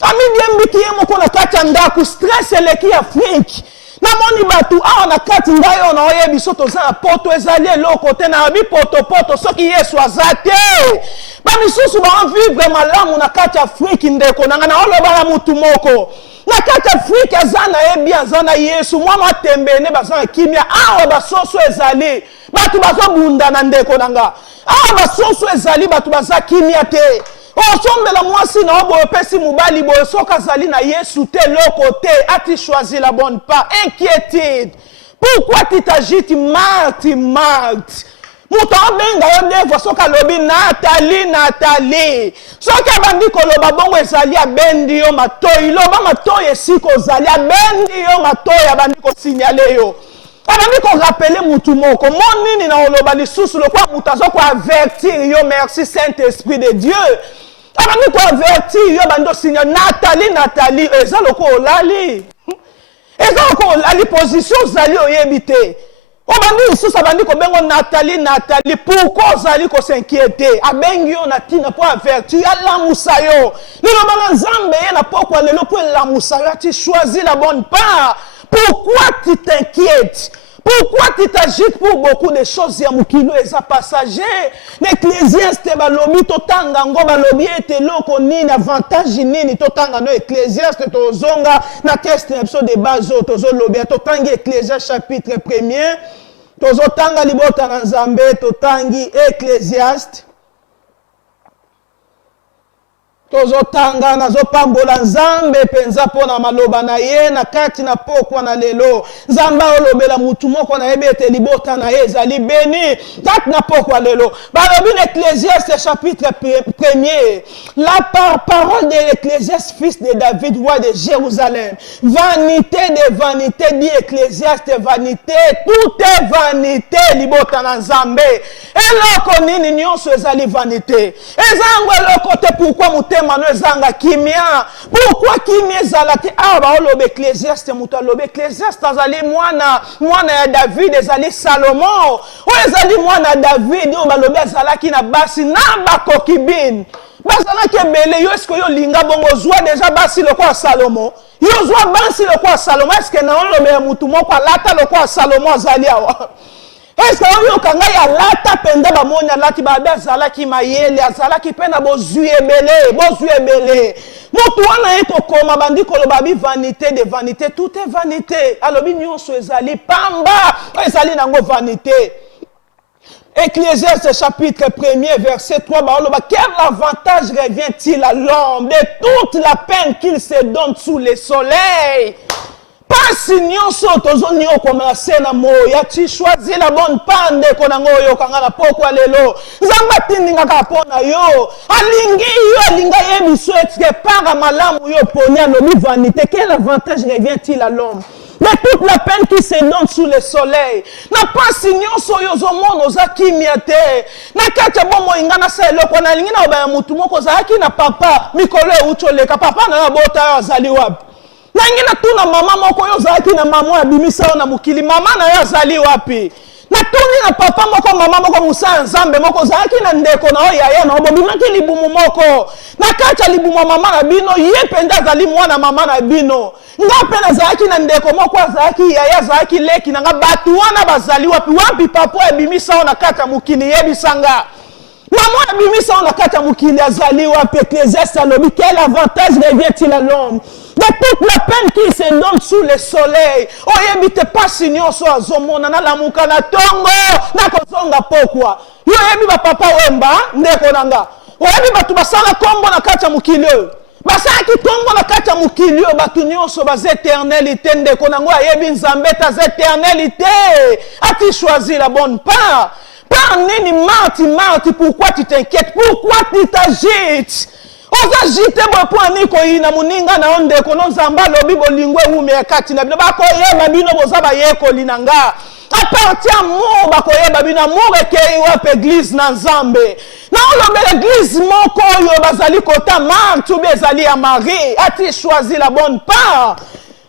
amidiembi ki yemo ko na kati ndaku stress eleki Afrique na moni batu awa na kati ngayo na oyebi soto za poto ezali eloko te na bi poto soki Yesu azate ba misusu ba vivre malamu na kati Afrique ndeko nanga na oloba na mutu moko na kati Afrique azana ebi azana Yesu mwana tembene bazana kimia awa basoso ezali batu bazobunda na ndeko nanga awa basoso ezali batu baza kimia te osombela mwasi na obo pesi mobali boyo soka zali na Yesu te loko te ati choisir la bonne part inquiétude pourquoi tu t'agites Marthe muto benga yo devo soka lobi Nathalie soka bandi koloba bongo ezali abendi yo matoyi loba matoyi esiko zali abendi yo matoyi abandi ko signaler yo abandi ko rappeler mutu moko monini na oloba lisusu lokwa mutazo ko avertir yo merci Saint-Esprit de Dieu abandi ko avertir yo bando signaler Nathalie eza loko olali eza loko olali position zali oyebite obandi lisusu abandi ko bengo Nathalie pourquoi zali ko s'inquiéter abengi yo na tina po avertir ala musayo lelo bana nzambe ye na pokwa lelo po la musayo ati choisir la bonne part pourquoi tu t'inquiètes Pourquoi tu t'agites pour beaucoup de choses ya mukilo eza passager? L'Ecclésiaste balobi totanga ngo balobi ete loko nini avantage nini totanga no Ecclésiaste tozonga na texte episode de base tozolobi totangi Ecclésiaste chapitre 1er tozotanga libota na Nzambe totangi Ecclésiaste tozotanga nazopambola Nzambe penza pona maloba na ye na kati na pokwa na lelo Nzamba olobela mutu moko na yebete libota na ye ezali beni kati na pokwa lelo balobi na Ecclésiaste chapitre 1er la parole de l'Ecclésiaste fils de David roi de Jérusalem vanité de vanité dit Ecclésiaste vanité tout est vanité libota na Nzambe eloko nini nyonso ezali vanité ezango eloko te pourquoi mute mano ezanga kimia pourquoi kimia ezalaki aba olobe Ecclésiaste mutu alobe Ecclésiaste azali mwana ya David ezali Salomon o ezali mwana David o balobe azalaki na basi na bakoki bin bazalaki ebele yo eske yo linga bongo zwa deja basi lokwa Salomon yo zwa basi lokwa Salomon eske na olobe mutu moko alata lokwa Salomon azali awa est-ce que vous avez ya lata penda ba monya lati ba be azalaki mayele azalaki pena bozui ebele mutu wana eko koma bandi koloba bi vanité de vanité tout est vanité alobi nyonso ezali pamba ezali nango vanité. Ecclésiaste chapitre 1er verset 3 quel avantage revient-il à l'homme de toute la peine qu'il se donne sous le soleil? Pas si nyonso tozoni okomase na moya tu choisis la bonne pande konango yo kangala pokwa lelo Nzamba tindinga kapona yo alingi yo alinga yebiso etike para malamu yo ponya lobi vanité quel avantage revient-il à l'homme de toute la peine qui se donne sous le soleil na pas si nyonso yo zomono za kimia te na kati bomo ingana sa eloko na lingi na obaya mutu moko zaki na papa mikolo ucholeka papa na bota azali wapi nangina tuna mama moko yo zaki na mama ya bimisa na mukili mama na yo azali wapi na tuni na papa moko mama moko musa Nzambe moko zaki na ndeko na oya na obobimaki libumu moko na kacha libumu mama na bino ye penda azali mwana mama na bino ngape na zaki na ndeko moko zaki yaya zaki leki na batu wana bazali wapi papa ya bimisa na kacha mukili yebisanga maman ya bimisa na kacha mukili azali wapi Ecclésiaste alobi quel avantage revient-il à l'homme de toute la peine qui se donne sous le soleil oyebite pasi nyonso azomona na lamuka na tongo na kozonga pokwa yo yebi ba papa wemba ndeko nanga oyebi batu basala kombo na kacha mukili oyo basaki kombo na kacha mukili oyo batu nyonso baz éternalité ndeko nango ayebi Nzambe ta éternalité a-t-il choisi la bonne part? Par nini Marty, pourquoi tu t'inquiètes? Pourquoi tu t'agites? Oza jite bo point niko ina muninga na onde kono Nzamba lobi bolingwe ume kati na bino bako yeba bino bozaba yeko linanga à partir mo bako yeba bino amour ekei wapi église na Nzambe na olobe l'église moko yo bazali kota Marty ou bezali ya Marie a-t-il choisi la bonne part?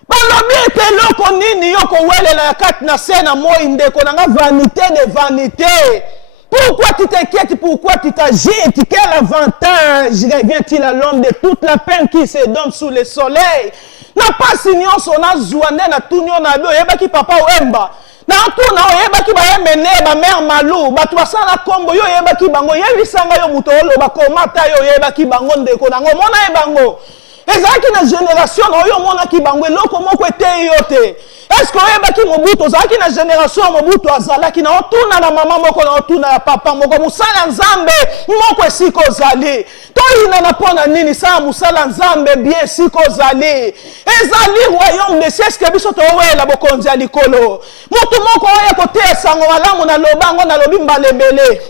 Balobi ete loko nini yoko welela ya kati na sena moi ndeko nanga vanité de vanité. Pourquoi tu t'inquiètes? Pourquoi tu t'agites? Quel avantage revient-il à l'homme de toute la peine qui se donne sous le soleil? Na pas si nyonso na zouane na tunyo na bio yebaki papa wemba na tuna yebaki ba yemene ba mère malou batu basala kombo yo yebaki bango yebisanga yo muto oloba komata yo yebaki bango ndeko nango mona yebango ezaki na génération oyo mona ki bango eloko moko ete yo te est-ce que oyebaki Mobutu ozalaki na génération Mobutu azalaki na otuna na mama moko na otuna ya papa moko musala Nzambe moko esiko ozali toyina na pona nini sa musala Nzambe bien esiko ozali ezali royaume de cieux que biso towela bokonzi ya likolo mutu moko oya kotesa ngo malamu na lobango na lobi mbalebele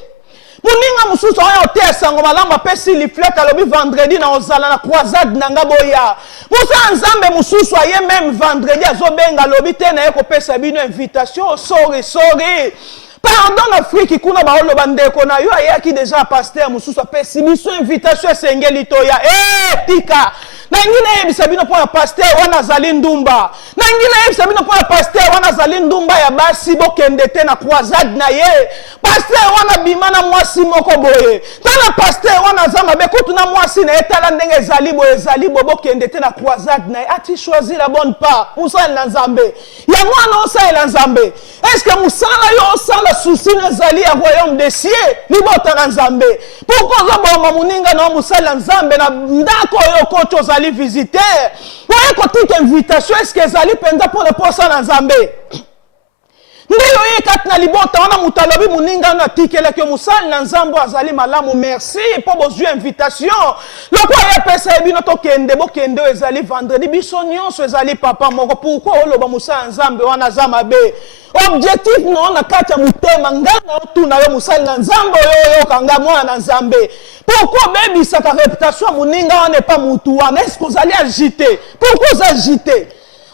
muninga mususu oya otesa ngo malamu apesi liflet alobi vendredi na ozala na croisade nanga boya musa Nzambe mususu aye même vendredi azobenga alobi te na ye kopesa bino invitation sorry Pardon Afrique kuna baolo bandeko na yo ayaki déjà pasteur mususu apesi biso invitation esengeli toya tika na ngine yebisa bino po ya pasteur wana zali ndumba na ngine yebisa bino po ya pasteur wana zali ndumba ya basi bokende te na croisade na ye pasteur wana bimana mwasi moko boye tala pasteur wana zama be kutu na mwasi na etala ndenge zali bo bokende te na croisade na ye ati choisir la bonne part musala na nzambe ya mwana osala nzambe est-ce que musala yo osala souci na zali ya royaume des cieux libota na nzambe pourquoi zobonga muninga na musala nzambe na ndako yo koto zali visiteur ouais kotika invitation est-ce que zali penza pour le posa na nzambe ndiyo ye kat na libota wana mutalobi muninga na tikela ke musala na nzambo azali malamu merci po bozwi invitation loko ya pesa ebino to kende bokende ezali vendredi biso nyonso ezali papa moko pourquoi oloba musala nzambe wana zama be objectif no na kati ya mutema ngana otuna yo musala na nzambo yo kanga mwana na nzambe pourquoi bebisaka réputation muninga wana pas mutu wana est-ce que ozali agité pourquoi ozagité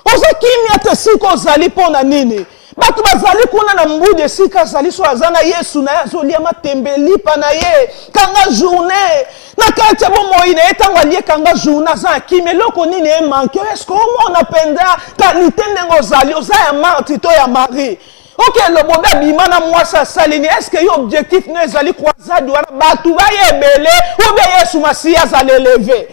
ozakimia te siko ozali pona nini batu bazali kuna na mbude sika zali so azana Yesu na azolia matembeli pa na ye kanga journée na kati ya bomoine etango alie kanga journée za kimi loko nini e manke est-ce que on apenda qualité ndengo zali oza ya Marthe to ya Marie OK le bobe bimana mwasa salini est-ce que yo objectif ne ezali croisade wana batu ba yebele ou bien Yesu Masia zali lever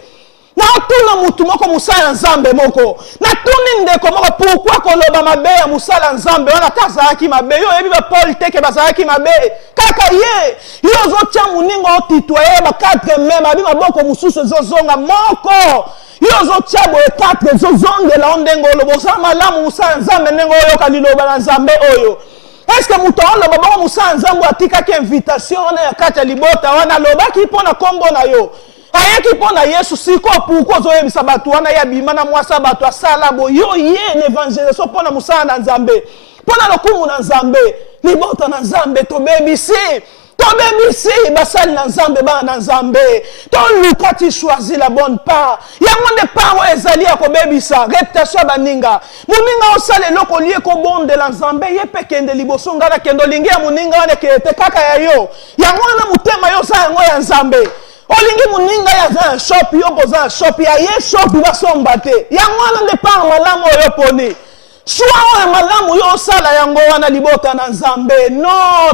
na tuna mutu moko musala nzambe moko na tuni ndeko moko pourquoi koloba mabe ya musala nzambe wana kazaki mabe yo yebi ba Paul teke bazaki mabe kaka ye yo zo tia muningo otitoye ba 4 même abi maboko mususu zozonga moko yo zo tia bo 4 zozongela ondengo lobo sa malamu musala nzambe ndengo yo kaliloba na nzambe oyo est-ce que muto oloba baba musala nzambe atika ke invitation wana ya kati ya libota wana lobaki pona kombo na yo ayaki pona Yesu siko pourquoi zoyebisa batu wana ya bimana mwasa batu asala bo yo ye evangelisation pona musala na nzambe pona lokumu na nzambe libota na nzambe tobebisi basali na nzambe ba na nzambe to lukati choisir la bonne part yango nde part ezali ya kobebisa réputation baninga muninga osala eloko lie ko bonde la nzambe ye pekende liboso ngala kendo lingi ya muninga wana kete kaka ya yo yango na mutema yo za yango ya nzambe olingi muninga ya za shop yo koza shop ya ye shop basomba te yango wana nde par malamu yo poni Shwa malamu yo sala yango wana libota na nzambe no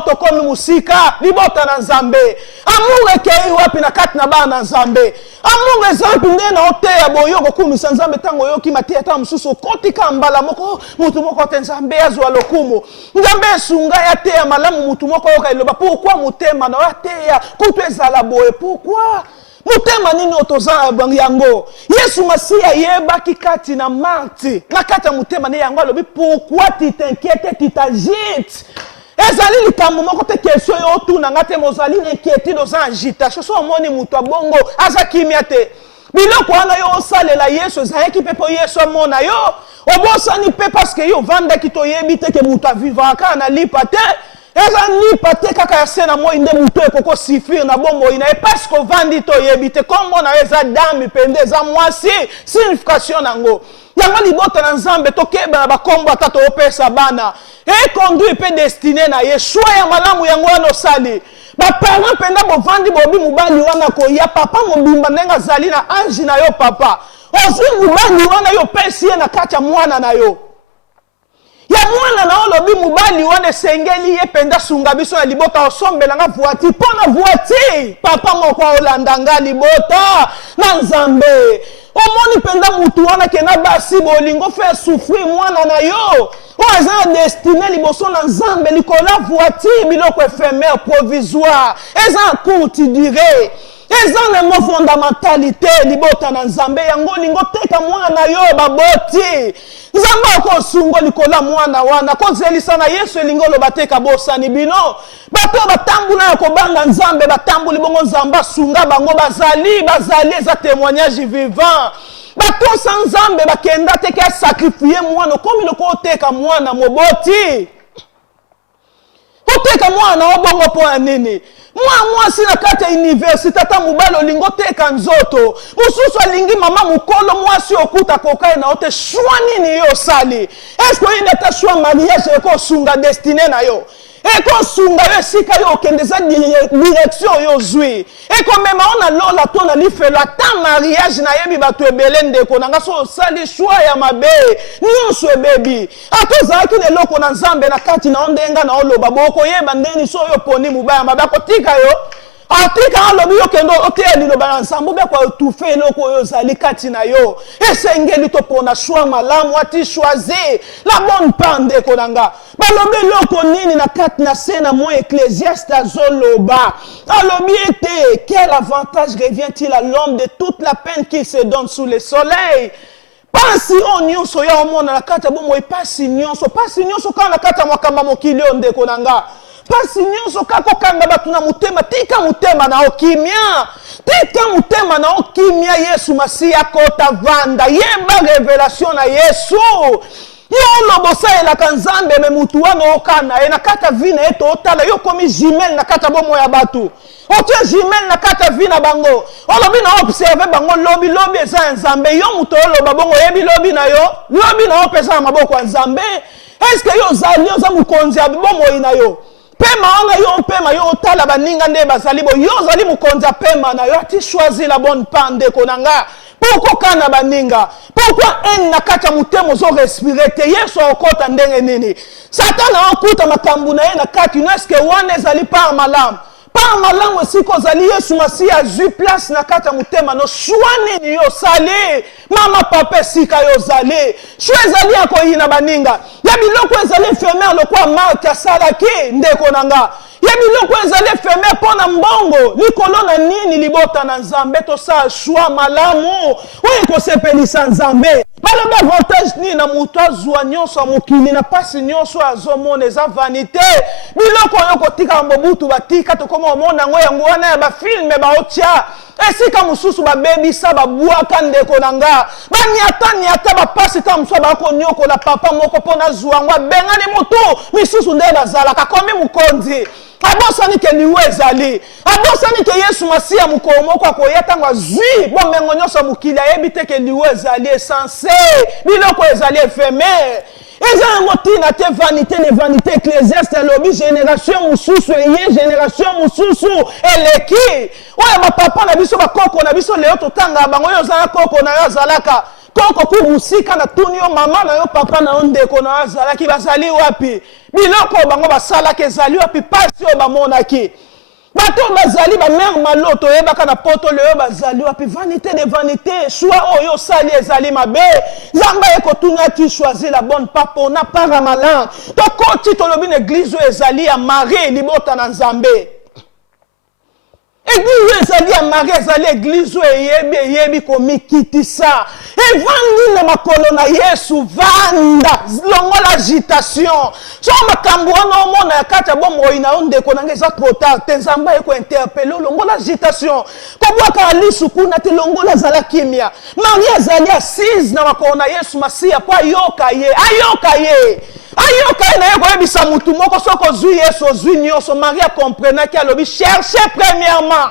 tokomi musika libota na nzambe amunge kei wapi na kati na ba na nzambe amunge zampi ndena oteya boyo kokumisa nzambe tango yo kimatia ta mususu kotika mbala moko mutu moko te nzambe azwa lokumu nzambe sunga ya teya malamu mutu moko yo kailoba pourquoi mutema na ateya kutu ezala boye pourquoi mutema nini otoza yango Yesu Masia yebaki kati na Marthe na kati ya mutema ne yango alobi pourquoi tu t'inquiètes tu t'agites ezali likambo moko te question yo tuna ngate mozali inquiétude oza agitation so omoni mutu abongo aza kimia te biloko wana yo osalela Yesu ezayaki pe po Yesu amona yo obosani pe parce que yo vanda ki toyebi te ke mutu avivaka na lipa te eza ni pate kaka ya sena mo inde muto ekoko sifir na bombo ina e parce que vandi to yebite kombo na eza dame pende eza mwasi signification nango yango libota na nzambe tokeba ba kombo atato opesa bana e conduit pe destiné na Yeshua ya malamu yango wana sali ba parents penda bo vandi bobi mubali wana ko ya papa mobimba ndenga zali na ange na yo papa ozi mubali wana yo pesi na kati mwana na yo ya mwana na olobi mubali wana sengeli ye penda sunga biso ya libota osombela nga voiture pona voiture papa moko olanda nga libota na nzambe omoni penda mutu wana kena basi bolingo fe souffrir mwana na yo oza destiné liboso na nzambe likola voiture biloko éphémère provisoire eza courte durée eza na mo fondamentalité libota na nzambe yango lingo teka mwana yo baboti nzambe ko sungo likola mwana wana ko zelisa na Yesu elingo lo bateka bosani bino bato batambula ya kobanga nzambe batambuli bongo nzamba sunga bango bazali eza témoignage vivant bato sa nzambe bakenda teka sacrifier mwana komi loko teka mwana moboti oteka mwana obongo po nini Moi si na kati ya université ata mobali olingo teka nzoto mosusu alingi mama mukolo mwasi okuta kokai na ote shwa nini yo sali est-ce que ina ta shwa mariage eko sunga destiné na yo eko sunga yo sika yo okendeza direction yo zwi eko mema ona lola to na lifelo ata mariage na yebi bato ebele ndeko nanga so sali shwa ya mabe nyonso ebebi atozalaki leloko na nzambe na kati na ondenga na oloba boko yeba ndeni so yo poni mubaya mabe akotika yo atika alobi yo kendo oteli lo bana nsambo be kwa tufe loko yo zali kati na yo esengeli to pona shwa malamu ati choisir la bonne pande konanga balobi loko nini na kati na sena mo Ecclésiaste azoloba alobi ete quel avantage revient-il à l'homme de toute la peine qu'il se donne sous le soleil. Pasi nyonso ya omona na kati bomo ipasi nyonso kana na kati mwakamba mokili ondeko nanga pasi nyonso kako kanga batu na mutema tika mutema na okimia tika mutema na okimia Yesu Masia kota vanda yeba revelation na Yesu yo lobosa ela kanzambe me mutu wana okana ena kata vina eto otala yo komi jimel na kata bomo ya batu otie jimel na kata vina bango olobi na observe bango lobi eza nzambe yo mutu oloba bongo yebi lobi na yo lobi na opesa na maboko ya nzambe est-ce que yo zali yo za mukonzi ya bomo ina yo pema anga yo pema yo otala baninga nde bazali bo yo zali mukonza pema na yo ati choisir la bonne pande konanga pourquoi kana baninga pourquoi en nakata mutemo zo respirer te Yesu okota ndenge nini Satana okuta makambu na ye na kati neske wana ezali par malam siko zali Yesu Masia zu place na kata mutema no shwani ni yo sali mama papa sika yo zali shwe zali yako yina baninga ya biloko ezali infirmière lokwa Mark asalaki ndeko nanga ya biloko ezali infirmière pona mbongo likolo na nini libota na nzambe to sa shwa malamu oyo kosepelisa nzambe balobi avantage ni na mutu azwa nyonso mokili na pasi nyonso azomona eza vanité biloko oyo kotika mobutu batika tokoma omona ngo yango wana ya bafilme baotia esika mosusu babebisa babwaka ndeko nanga banyata bapasi ta mosusu bakonyokola papa moko mpona zwa ngo abengani motu misusu nde bazalaka komi mokonzi abosani ke liwe ezali abosani ke Yesu Masia mukolo moko akoya tango azwi bomengo nyonso mokili ayebi te ke liwe ezali essence biloko ezali éphémère eza ngotina te vanité ne vanité Ecclésiaste lobi génération mususu eye génération mususu eleki oya bapapa na biso bakoko na biso leo totanga bango yo zala koko na yo zalaka koko ku musika na tuni yo mama na yo papa na ondeko na azalaki bazali wapi biloko bango basalaki ezali wapi pasi yo bamonaki bato bazali ba mère maloto yebaka na poto leo bazali wapi vanité de vanité choix oyo sali ezali mabe zamba ekotuna ti choisir la bonne papa na para malin to koti to lobi église ezali ya Marie libota na nzambe église ezali ya Marie ezali église eyebi komikitisa evandi na makolo na Yesu vanda longola agitation so makambo wana omona ya kati ya bomoi na ondeko nanga eza trop tard te nzambe eko interpelle longola agitation kobwaka alisu kuna te longola zala kimia Marie ezali assise na makolo na Yesu Masia po ayoka ye na ye koyebisa mutu moko soko zwi Yesu ozwi nyonso Marie comprenaki alobi cherchez premièrement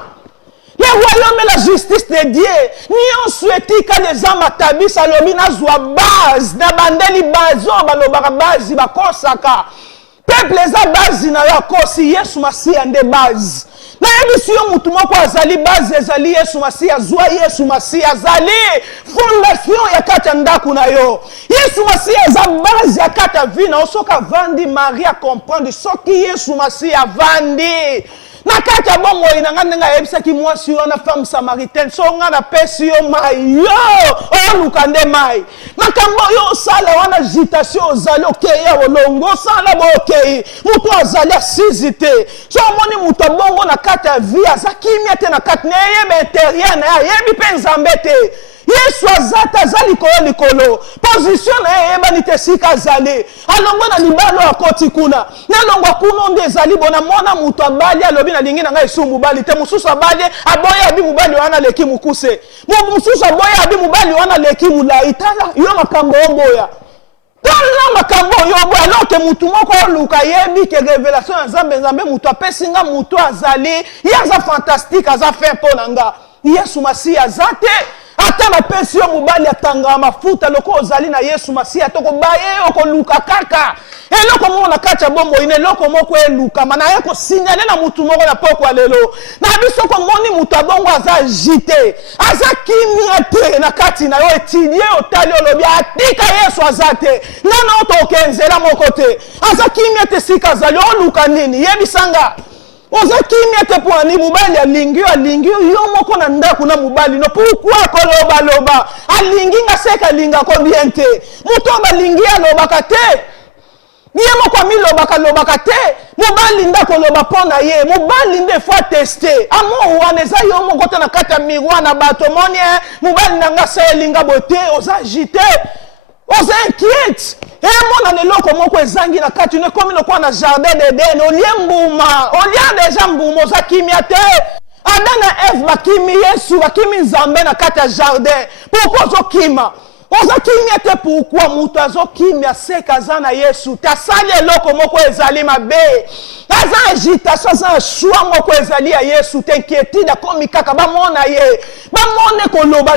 le royaume et la justice de Dieu nyonso etika deza matabisa alobi nazwa base na bandeli base oyo balobaka base bakosaka peuple eza base na yo akosi Yesu Masia nde base nayebisi yo mutu moko azali base ezali Yesu Masia zwa Yesu Masia azali fondation ya kati ya ndako na yo Yesu Masia eza base ya kati ya vi na yo soki avandi Marie comprendre soki Yesu Masia avandi na kati ya bomoi na nga ndenge ayebisaki mwasi wana femme samaritaine so nga napesi yo mai yo oluka nde mai makambo yo osala wana agitation ozali okeya olongo osala bookei mutu azali asizi te so omoni mutu abongo na kati ya vi aza kimia te na kati na eyeba intérieur na ye ayebi mpe nzambe te Yesu azata azali likolo position na ye yebani te sika azali alongwa na libalo akoti kuna nalongwa kuna nde ezali bona mona mutu abali alobi na lingi na ngai esu mubali te mususu abali aboya abi mubali wana leki mukuse mususu aboya abi mubali wana leki mulai tala yo makambo oboya ta tala makambo yobo alors que mutu moko luka yebi que révélation nzambe mutu apesinga mutu azali yaza fantastique aza fait ponanga Yesu Masiya azate ata bapesi yo mobali atanga mafuta loko ozali na Yesu Masiya toko baye okoluka kaka eloko moko na kati ya bombo ine eloko moko eluka mana ye kosignale na mutu moko na poko ya lelo na biso komoni mutu abongo aza agite aza kimia te na kati na yo etidie otali olobi atika Yesu aza te nana otokenzela moko te aza kimia te sika azali oluka nini yebisanga oza kimia te po ani mobali alingi yo moko na ndako na mobali no pourquoi koloba loba alingi ngaseka linga ko bien te muto balingi alobaka te niye moko lobaka te mobali ndako loba pona ye mobali nde fois tester amo wana eza yo moko te na kata miroir na bato moni mobali nanga sa linga bote oza agité oza inquiète mona neloko moko ezangi na kati ne komi lokwa na jardin d'Eden olie mbuma olia deja mbuma oza kimia te Adam na Eve bakimi Yesu bakimi Nzambe na kati ya jardin pourquoi ozokima ozokimia te pourquoi mutu azokimia seka aza na Yesu tasali eloko moko ezali mabe aza agitation aza choix moko ezali ya Yesu te inquiétude akomi kaka bamona ye bamone koloba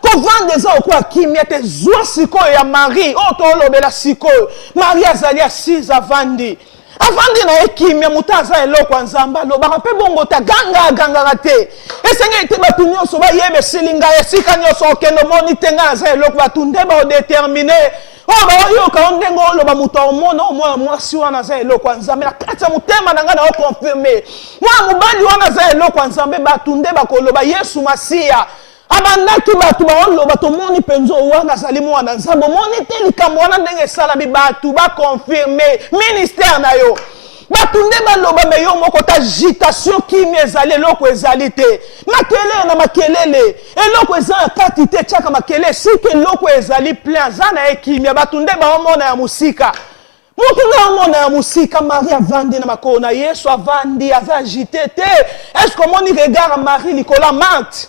kovanda eza okwa kimia te zwa sikoyo ya Marie oyo tolobela sikoyo Marie azali assise avandi na ye kimia mutu aza eloko ya Nzambe alobaka mpe bongo ta gangaka te esenge ete bato nyonso bayeba esili ngai esika nyonso okende omoni te ngai aza eloko bato nde baodetermine oyo baoyoka o ndenge oloba mutu aomona omwana mwasi wana aza eloko ya Nzambe na kati ya motema na ngai na okonfirme mwana mobali wana aza eloko ya Nzambe bato nde bakoloba Yesu Masiya abandaki bato baoloba tomoni mpenza wana azali mwana Nzambe omoni te likambo wana ndenge esalabi bato bakonfirme ministère na yo bato nde baloba me yo moko ta agitation kimi ezali eloko ezali te makelele na makelele eloko eza na kati te tiaka makelele sike eloko ezali plein aza na ye kimia bato nde baomona ya mosika mutu nde omona ya mosika Marie avandi na makolo na Yesu avandi aza agité te est-ce omoni regard ya Marie likolo mante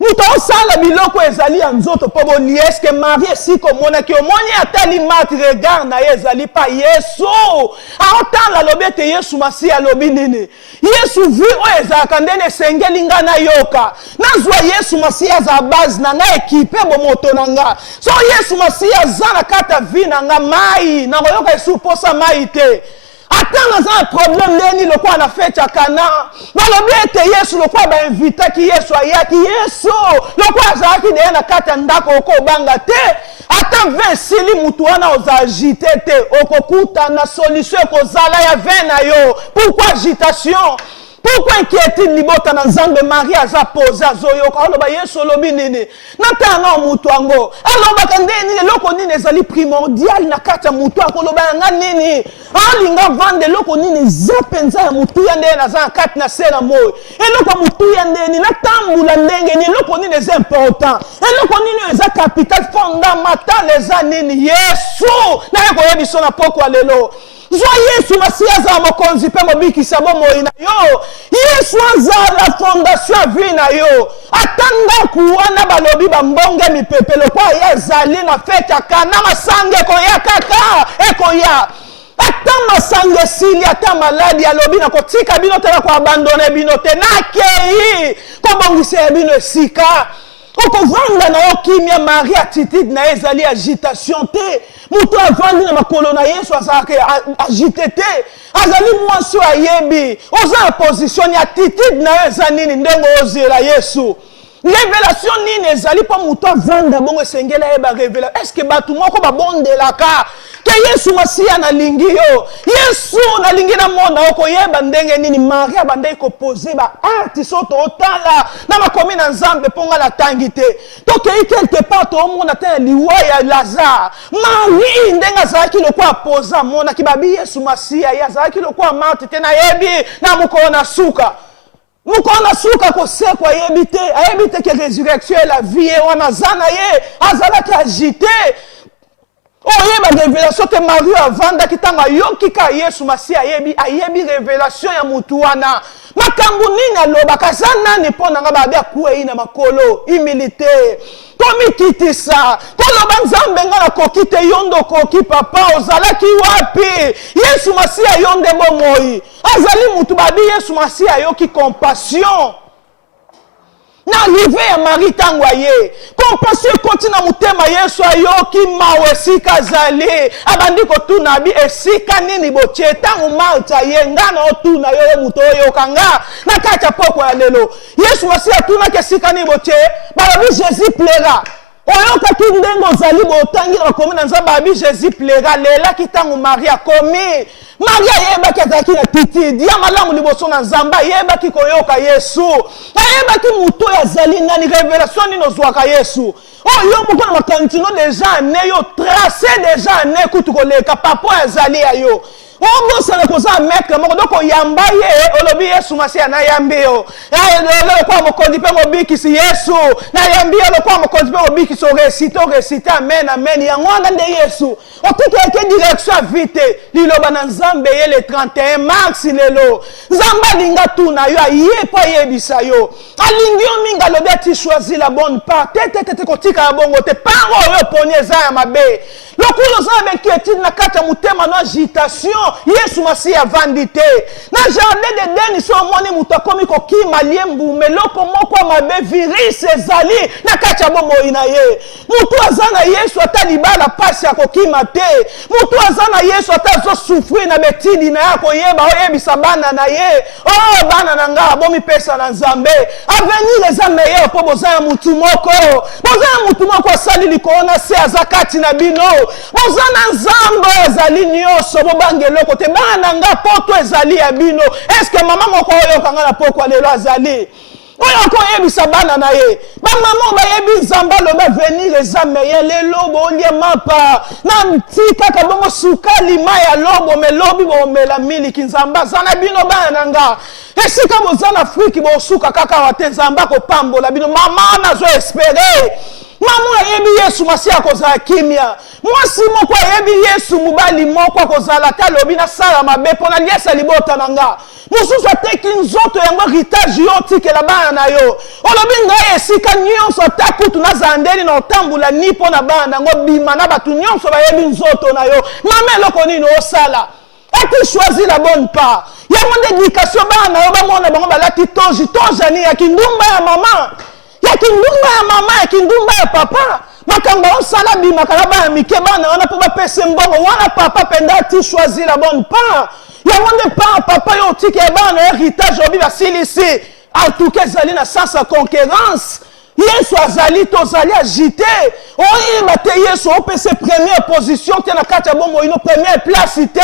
mutu osala biloko ezali ya nzoto mpo boni eske Marie esika omonaki omoni atali mati regard na ye ezali pa Yesu aotala alobi ete Yesu Masiya alobi nini Yesu vi oyo ezalaka ndene esengeli nga nayoka nazwa Yesu Masiya aza base na nga ekipe bomoto na nga so Yesu Masiya aza na kata vi na nga mai nakoyoka esu posa mai te atanga za problème leni lokwa na fête ya Kana balobi ete Yesu lokwa bainvitaki Yesu ayaki Yesu lokwa azalaki de na kata ndako okobanga te ata vesili mutu wana oza agité te okokuta na solution ekozala ya vin na yo pourquoi agitation pourquoi inquiétude libota na Nzambe Marie aza pose azoyoka aloba Yesu olobi nini natanga mutu ango alobaka ndeni eloko nini ezali primordial na kati ya mutu akoloba nga nini alinga vande eloko nini za penza ya mutu ya ndeni aza na kati na se na moyo eloko mutu ya ndeni natambula ndenge ni eloko nini eza important eloko nini eza capital fondamental eza nini Yesu na yekoyebiso na poko ya lelo zwa Yesu Masiya aza mokonzi mpe mobikisa bomoi na yo Yesu azala fondation ya vie na yo ata ndako wana balobi bambonge mipepe lokwa ye ezali na fete ya Kana masange ekoya kaka ekoya ata masange esili ata maladi alobi na kotika bino te na koabandone bino te nakei kobongisa ya bino esika okovanda na yo kimia Marie attitude na ezali agitation te mutu avandi na makolo na Yesu azalaki agité te azali mwasi ayebi oza position ya attitude na yo eza nini ndenge ozela Yesu révélation nini ezali mpo mutu avanda bongo esengeli ayeba révélation est-ce que bato moko babondelaka ke Yesu Masiya nalingi yo Yesu nalingi na mona okoyeba ndenge nini Marie abandaki kopose ba arti soto otala na makomi na Nzambe mponga na tangi te tokei quelque part omona te liwa ya Lazare Marie ndenge azalaki lokwa posa mona kibabi Yesu Masiya ye azalaki lokwa Marthe te na yebi na mokolo na suka mukona suka kosekwa ayebi te que résurrection et la vie wana zana ye azalaki agité oyeba révélation te Marie avanda kitanga yokika Yesu Masiya ayebi révélation ya mutu wana makambo nini alobaka za nani mpo na nga babe akuei na makolo humilité komikitisa koloba nzambe nga nakoki te yo nde okoki papa ozalaki wapi Yesu Masiya yo nde bomoi azali mutu babi Yesu Masiya ayoki compassion na arrivé ya Marie tango aye compassion ekoti na mutema Yesu ayoki mawe esika azali abandi kotuna bi esika nini botie tango Martha ye nga na otuna yo mutu oyoka nga na kati ya poko ya lelo Yesu Masiya atunaki esika nini botie balobi Jésus plaira oyoka ki ndenge ozali botangi na bakomi na nzambe abi Jésus plaira lelaki tango Marie akomi Marie ayebaki azalaki na titidi ya malamu liboso na nzambe ayebaki koyoka Yesu ayebaki mutu oyo azali nani révélation nini ozwaka Yesu oyo moko na makantino deja ane yo tracé deja ane kutu koleka papa oyo azali ya yo obosana koza maître moko doko yamba ye olobi Yesu Masiya na yambi yo kwa mokonzi pe mobikisi Yesu na yambi yo kwa mokonzi pe mobikisi resite amen amen yango wana nde Yesu otiki direction vite liloba na nzambe ye le 31 mars lelo nzambe alinga tuna yo aye po yebisa yo alingi yo minga lobi ati choisi la bonne part te kotika ya bongo te pango oyo poni eza ya mabe lokulo za bekietine na kata mutema no agitation Yesu Masiya avandi te na jardin de Deni so moni mutu akomi kokima liembu meloko moko mabe virus ezali na kati ya bomoi na ye mutu aza na Yesu ata libala pasi akokima te mutu aza na Yesu ata azosufrir na betindi na ye akoyeba oyebisa bana na ye bana na nga abomi pesa na nzambe avenir eza meilleur mpo boza ya mutu moko asali likolo na se aza kati na bino boza na nzambe ezali nyonso bobange eloko te bana na nga poto ezali ya bino eske mama moko oyoka nga na poko lelo azali oyo koyebisa bana na ye bamama bayebi nzambe alobi avenir eza meilleur lelo bolia mapa na ntikaka bongo sukali mai ya lobo melobi bomela miliki nzambe aza na bino bana na nga esika boza na Afrique bosuka kaka wate nzambe akopambola bino mama nazo espere mama ayebi Yesu Masiya akozala kimia mwasi moko ayebi Yesu mobali moko akozala ta lobi na sala mabe mpona liesa libota na nga mosusu ateki nzoto yango héritage yo otikela bana na yo olobi ngai esika nyonso ata kutu nazala ndeni na otambula ni mpo na bana nango bima na bato nyonso bayebi nzoto na yo mama eloko nini osala ati choisi la bonne part yango nde éducation bana na yo bamona bango balati tojani ya kindumba ya mama ya kindumba ya papa makambo osala bimaka na bana mike bana wana mpo bapese mbongo wana papa penda ati choisi la bonne part yango nde papa yo otiki ya bana héritage obi basilisi atuke ezali na sens ya concurrence Yesu azali tozali agité oyeba te Yesu opese première position te na kati ya bomoi no première place te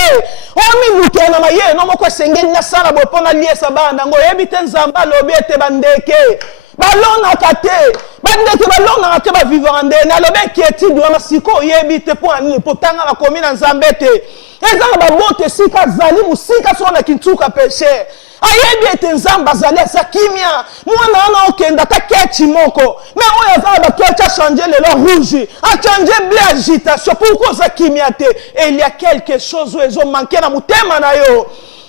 omiluke na maye no moko esengeli na sala bopona liesa bana nango oyebi te nzambe alobi ete bandeke balonaka te bandeke balonaka te bavivaka ndeni alobi inquiétude wana siko oyebi te mpo na nini mpo tanga bakomi na nzambe te eza na babote esika azali mosika soko na kintuka péché ayebi ete nzambe azali aza kimia mwana wana okenda ata kechi moko me oyo aza na bakechi achange lelo rouge achange bleu agitation pourkoi oza kimia te il y a quelque chose oyo ezomanke na motema na yo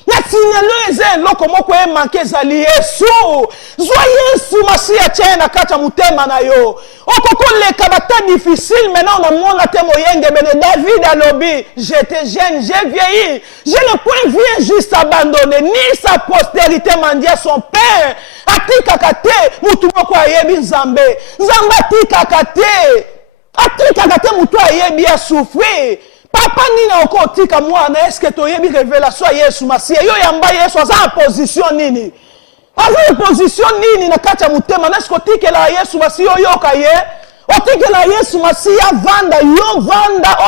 na signalo eza eloko moko emanke ezali Yesu zwa Yesu Masiya tie na kati ya motema na yo okokoleka bata difficile maintenant onamona te moyenge bene David alobi j'étais jeune j'ai vieilli je ne point vu juste abandonné ni sa postérité mendier son père atikaka te mutu moko ayebi nzambe atikaka te mutu ayebi asouffrir papa nini okotika mwana eske toyebi révélation ya Yesu Masiya yo yamba Yesu aza na position nini na kati ya motema neske otikela Yesu Masiya oyoka ye otikela Yesu Masiya vanda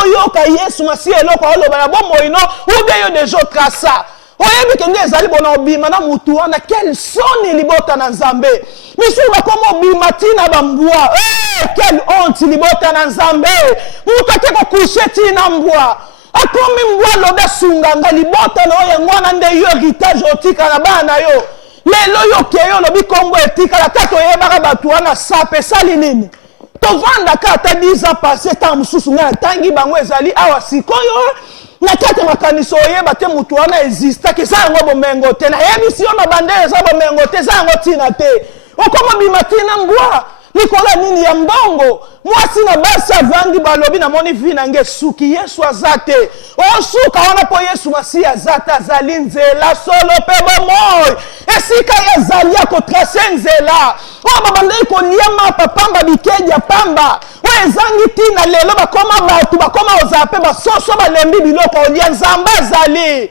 oyoka Yesu Masiya eloko oloba na bomoi no ube yo deja otrasa oyebi kende ezali bona obima na mutu wana quel soni libota na nzambe misu bakoma obima tina bambwa quel honte libota na nzambe mutu ate kokushe tina mbwa akomi mbwa lobe sunganga libota na oyo ngwana nde yo héritage otika na bana na yo lelo yo keyo lobi kombo etika la tato yebaka batu wana sape sali nini tovanda kata 10 ans passé ta mususu nga tangi bango ezali awa sikoyo na kata makanisa oyeba te mutu wana exista ke sa ngo bomengo te na yebisi yo na bandele za bomengo te za ngo tina te okoma bimatina mbwa likola nini ya mbongo mwasi na basi avandi balobi na moni vi na nge suki Yesu azate osuka wana po Yesu masi azate azali nzela solo pe bomoy esika yazali ya kotrase nzela o babandeli kolia mapa pamba bikeja pamba we ezangi tina lelo bakoma batu bakoma ozape basoso balembi biloko olia nzamba azali.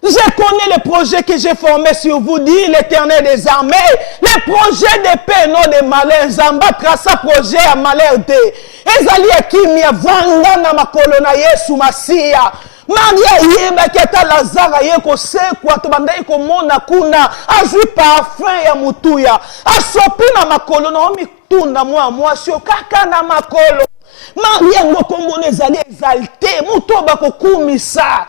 Je connais les projets que j'ai formés sur vous, dit l'Éternel des armées. Les projets de paix, non de malheur. Zamba traça projet à malheur de. Ezali akimia vanga na makolo na Yesu Masia. Maria yeba keta Lazara yeko sekwa to bandai ko mona kuna azui parfum ya mutuya. Asopi na makolo na omi tunda mwa sio kaka na makolo. Maria ngokombo ezali exalté muto bakokumisa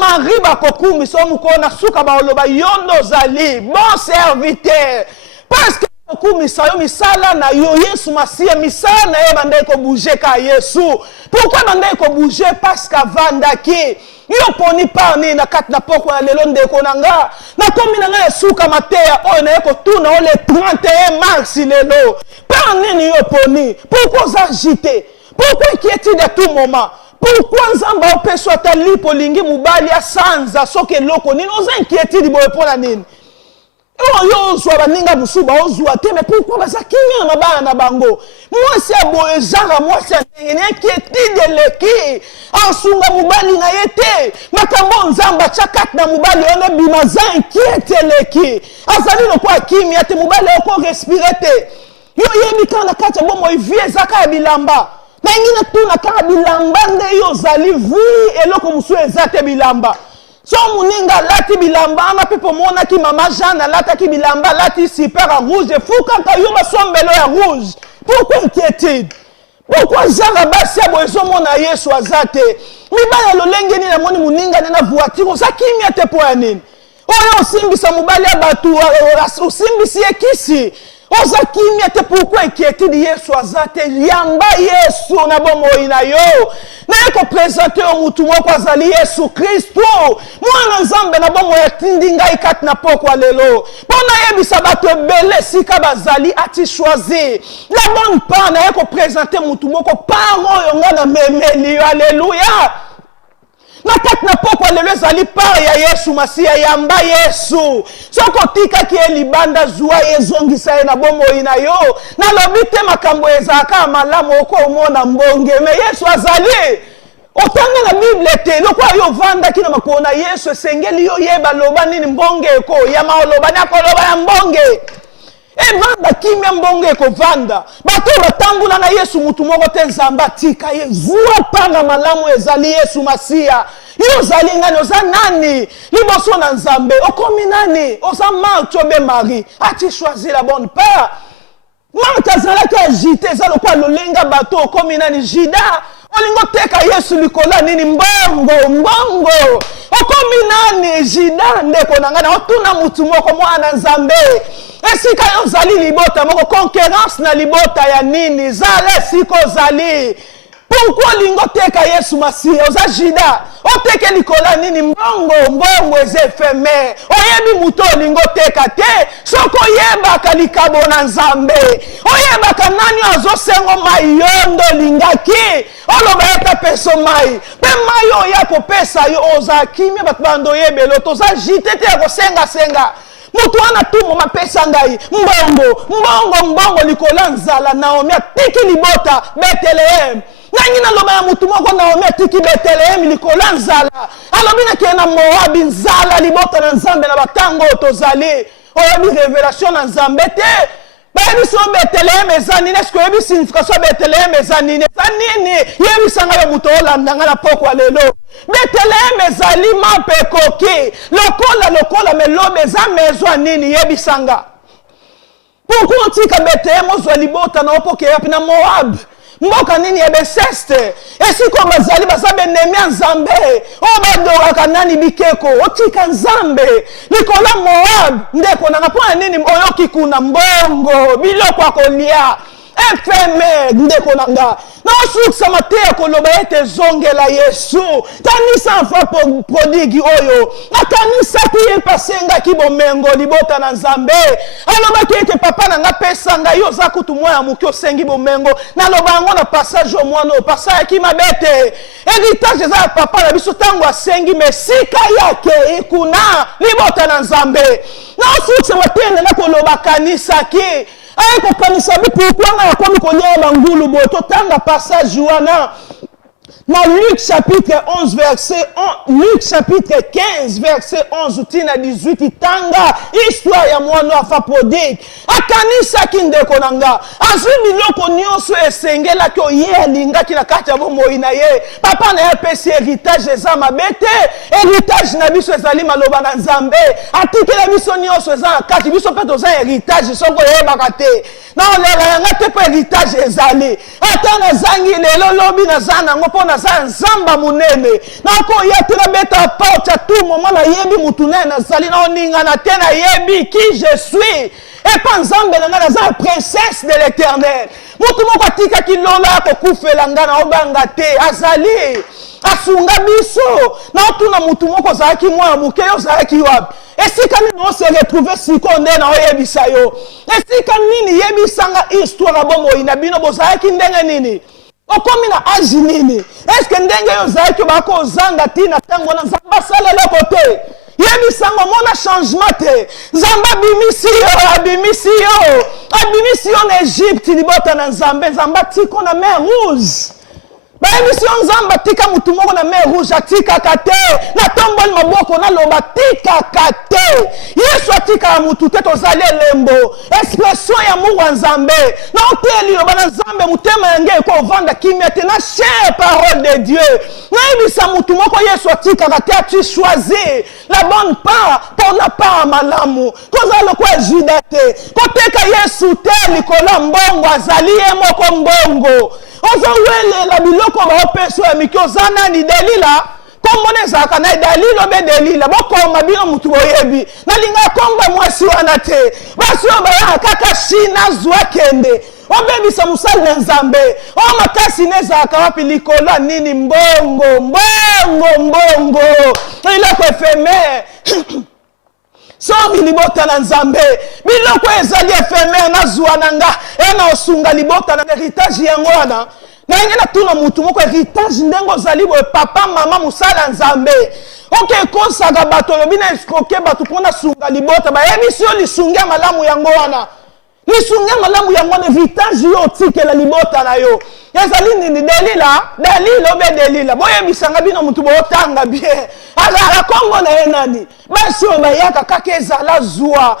Marie bakokumisa mukona suka baoloba yondo zali bon serviteur parce que bakokumisa yo misala na yo Yesu Masia misala na yo bandai ko bouger ka Yesu. Pourquoi bandai ko bouger parce que vandaki yo poni parni na kat na poko ya lelo ndeko nanga na komi nanga ya suka matea oyo na yeko tuna o le 31 mars lelo parni ni yo poni pourquoi s'agiter pourquoi inquiéter de tout moment pourquoi nzamba opeso atali polingi mubali asanza soke loko nini oza inquiéter di boye pona nini yo ozwa baninga musuba ozwa te mais pourquoi baza kimia na bana na bango mwasi aboye zara mwasi ndenge inquiéter de leki asunga mubali na yete makambo nzamba chakat na mubali ona bimaza inquiéter leki azali lokwa kimia te mubali oko respirer te yo yebi kana kacha bomo ivie zaka ya bilamba na ingina tu na kaka bilamba nde yo zali vi eloko musu ezate bilamba so muninga lati bilamba na pepo mona ki mama Jeanne lata ki bilamba lati super en rouge fuka ka yo basombelo ya rouge pourquoi inquiétude pourquoi Jean basi abo ezomona Yesu azate mibala lolenge ni na moni muninga na voiture sa kimia te po anini oyo simbisa mubali abatu osimbisi ekisi oza kimia te pourquoi inquiétude Yesu azate yamba Yesu na bomoi na yo na yeko présenter o mutu moko azali Yesu Kristo mwana nzambe na bomoi atindi ngai kati na poko lelo pona yebisa bato ebele sika bazali ati choisir la bonne part na yeko présenter mutu moko par oyo nga na memeli alléluia na kati na poko lelo ezali par ya Yesu Masia yamba Yesu soko tika ki elibanda zuwa ezongisa ye na bomoi na yo na lobi te makambo ezaka malamu oko omona mbonge me Yesu azali otanga na Bible te lokwa yo vanda kina makona Yesu esengeli yo yeba loba nini mbonge eko ya maoloba na koloba ya mbonge vanda kimia mbonge eko vanda bato batambula na Yesu mutu moko te nzamba tika ye zuwa panga malamu ezali Yesu Masia yo zali ngani oza nani liboso na nzambe okomi nani oza Marthe obe Marie ati choisir la bonne part Marthe azalaki agite eza lokwa lolenga bato okomi nani Jida olingo teka Yesu likola nini mbongo okomi nani Jida ndeko nanga na otuna mutu moko mwana nzambe esika yo zali libota moko concurrence na libota ya nini zale siko zali pourquoi lingo teka Yesu Masia oza Jida oteke likola nini mbongo eze éphémère oyebi muto lingo teka te soko yeba kalikabo na nzambe oyeba kanani azosengo mai yondo lingaki oloba eta peso mai pe mai oya kopesa yo oza kimia batbando yebelo toza jite te kosenga mutu wana tumo mapesa ngai mbongo likola nzala Naomi atiki libota Bethlehem nangi na loba ya mutu moko Naomi atiki Bethlehem likola nzala alobi na kena Moabi nzala libota na nzambe na batango tozali oyebi révélation na nzambe te bayebi so Bethlehem eza nini eske oyebi signification Bethlehem eza nini yebisanga yo mutu olandanga na poko lelo Bethlehem ezali mape koki lokola melobe eza mezo nini yebisanga pourquoi tika Bethlehem ozwa libota na opoke yapi na Moab mboka nini ya beseste esiko bazali basabe nemia nzambe o badoka kanani bikeko otika nzambe likola Moab ndeko na pona nini oyoki kuna mbongo biloko akolia efeme ndeko nanga na osukisa mateya koloba ete zongela Yesu kanisa mfa prodigi oyo akanisaki ye pasengaki bomengo libota na nzambe alobaki ete papa nanga pesanga yo za kutu mwana muki osengi bomengo naloba yango na passage omwana oyo pasayaki mabete héritage eza papa na biso ntango asengi mesika yake ekuna libota na nzambe na osukisa mateya nanga koloba kanisaki aye kokanisa pourquoi nga yakomi kolia bangulu boye totanga passage wana dans Luc chapitre 11 verset 1, Luc chapitre 15 verset 11 tina 18 itanga histoire ya mwana afa prodigue akanisa kindeko nanga azwi biloko nyonso esengelaki oye alingaki na kati ya bomoi na ye papa na ye apesi héritage eza mabete héritage na biso ezali maloba na nzambe atikela biso nyonso eza na kati biso mpe toza héritage soko oyebaka te na olela yanga te mpo héritage ezali ata nazangi lelo lobi naza nango mpo naza nzamba munene nakoya te nabeta porte ya tout moment nayebi mutu naye nazali na oningana te nayebi qui je suis epa nzambe na nga naza princesse de l'éternel mutu moko atikaki lola ya kokufela nga na obanga te azali asunga biso na otuna mutu moko ozalaki mwana moke yo ozalaki wapi esika nini ose retrouve siko nde na oyebisa yo esika nini yebisanga histoire ya bomoi na bino bozalaki ndenge nini okomi na age nini eske ndenge yo ozalaki bakozanga tina ntango wana nzambe asala eloko te yebisango mona changement te nzambe abimisi yo na Egypte libota na nzambe nzambe atiko na mer rouge bayebision nzambe atika mutu moko na mer rouge atikaka te na tomboli maboko naloba tikaka te yesu atikaka mutu te tozali elembo expression ya mungu ya nzambe na oteli liloba na nzambe motema yange ekovanda kimia te na chère parole de dieu nayebisa mutu moko yesu atikaka te atu choisir la bonne part mpo na part malamu kozala lokwa juda te koteka yesu te likolo ya mbongo azali ye moko mbongo ozowelela biloko baopeso ya miki oza nani Delila kombona ezalaka na Dalila obe Delila bokoma bino mutu boyebi nalinga komba mwasi wana te basi oyo bayaka kaka shina zwa kende obebisa mosali na nzambe o makasi nezalaka wapi likolo nini mbongo iloko efemere soki libota na nzambe biloko ezali efemere nazwa na nga ena osunga libota na héritage yango wana nenge natuna mutu moko héritage ndenge ozali boye papa mama mosala nzambe okekosaka bato lobi na escroke bato mpona sunga libota bayebisi yo lisunge malamu yango wana lisunge malamu yango wana héritage yo otikela libota na yo ezali nini Delila obe Delila boyebisanga bino mutu bootanga bien azala kombo na ye nani basi oyo bayaka kaka ezala zwa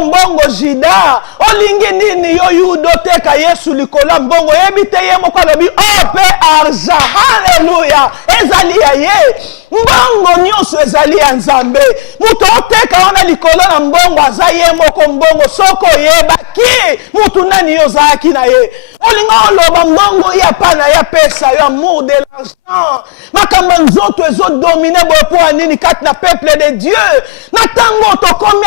mbongo jida olingi nini yo yudo teka yesu likola mbongo yebi te ye moko alobi ope argent halleluya ezali ya ye mbongo nyonso ezali ya nzambe mutu oteka wana likolo na mbongo aza ye moko mbongo soko oyebaki mutu nani yo ozalaki na ye olinga oloba mbongo ya pana ya pesa yo amour de l'argent makambo nzoto ezodomine bopo nini kati na peuple de Dieu na tango tokomi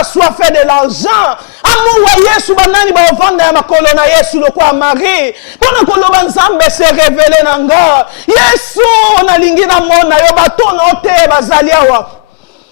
assoiffé de l'argent amour wa Yesu banani baovanda ya makolo na Yesu lokwa Marie mpona koloba nzambe se révélé na nga Yesu nalingi na mona yo bato na ote bazali awa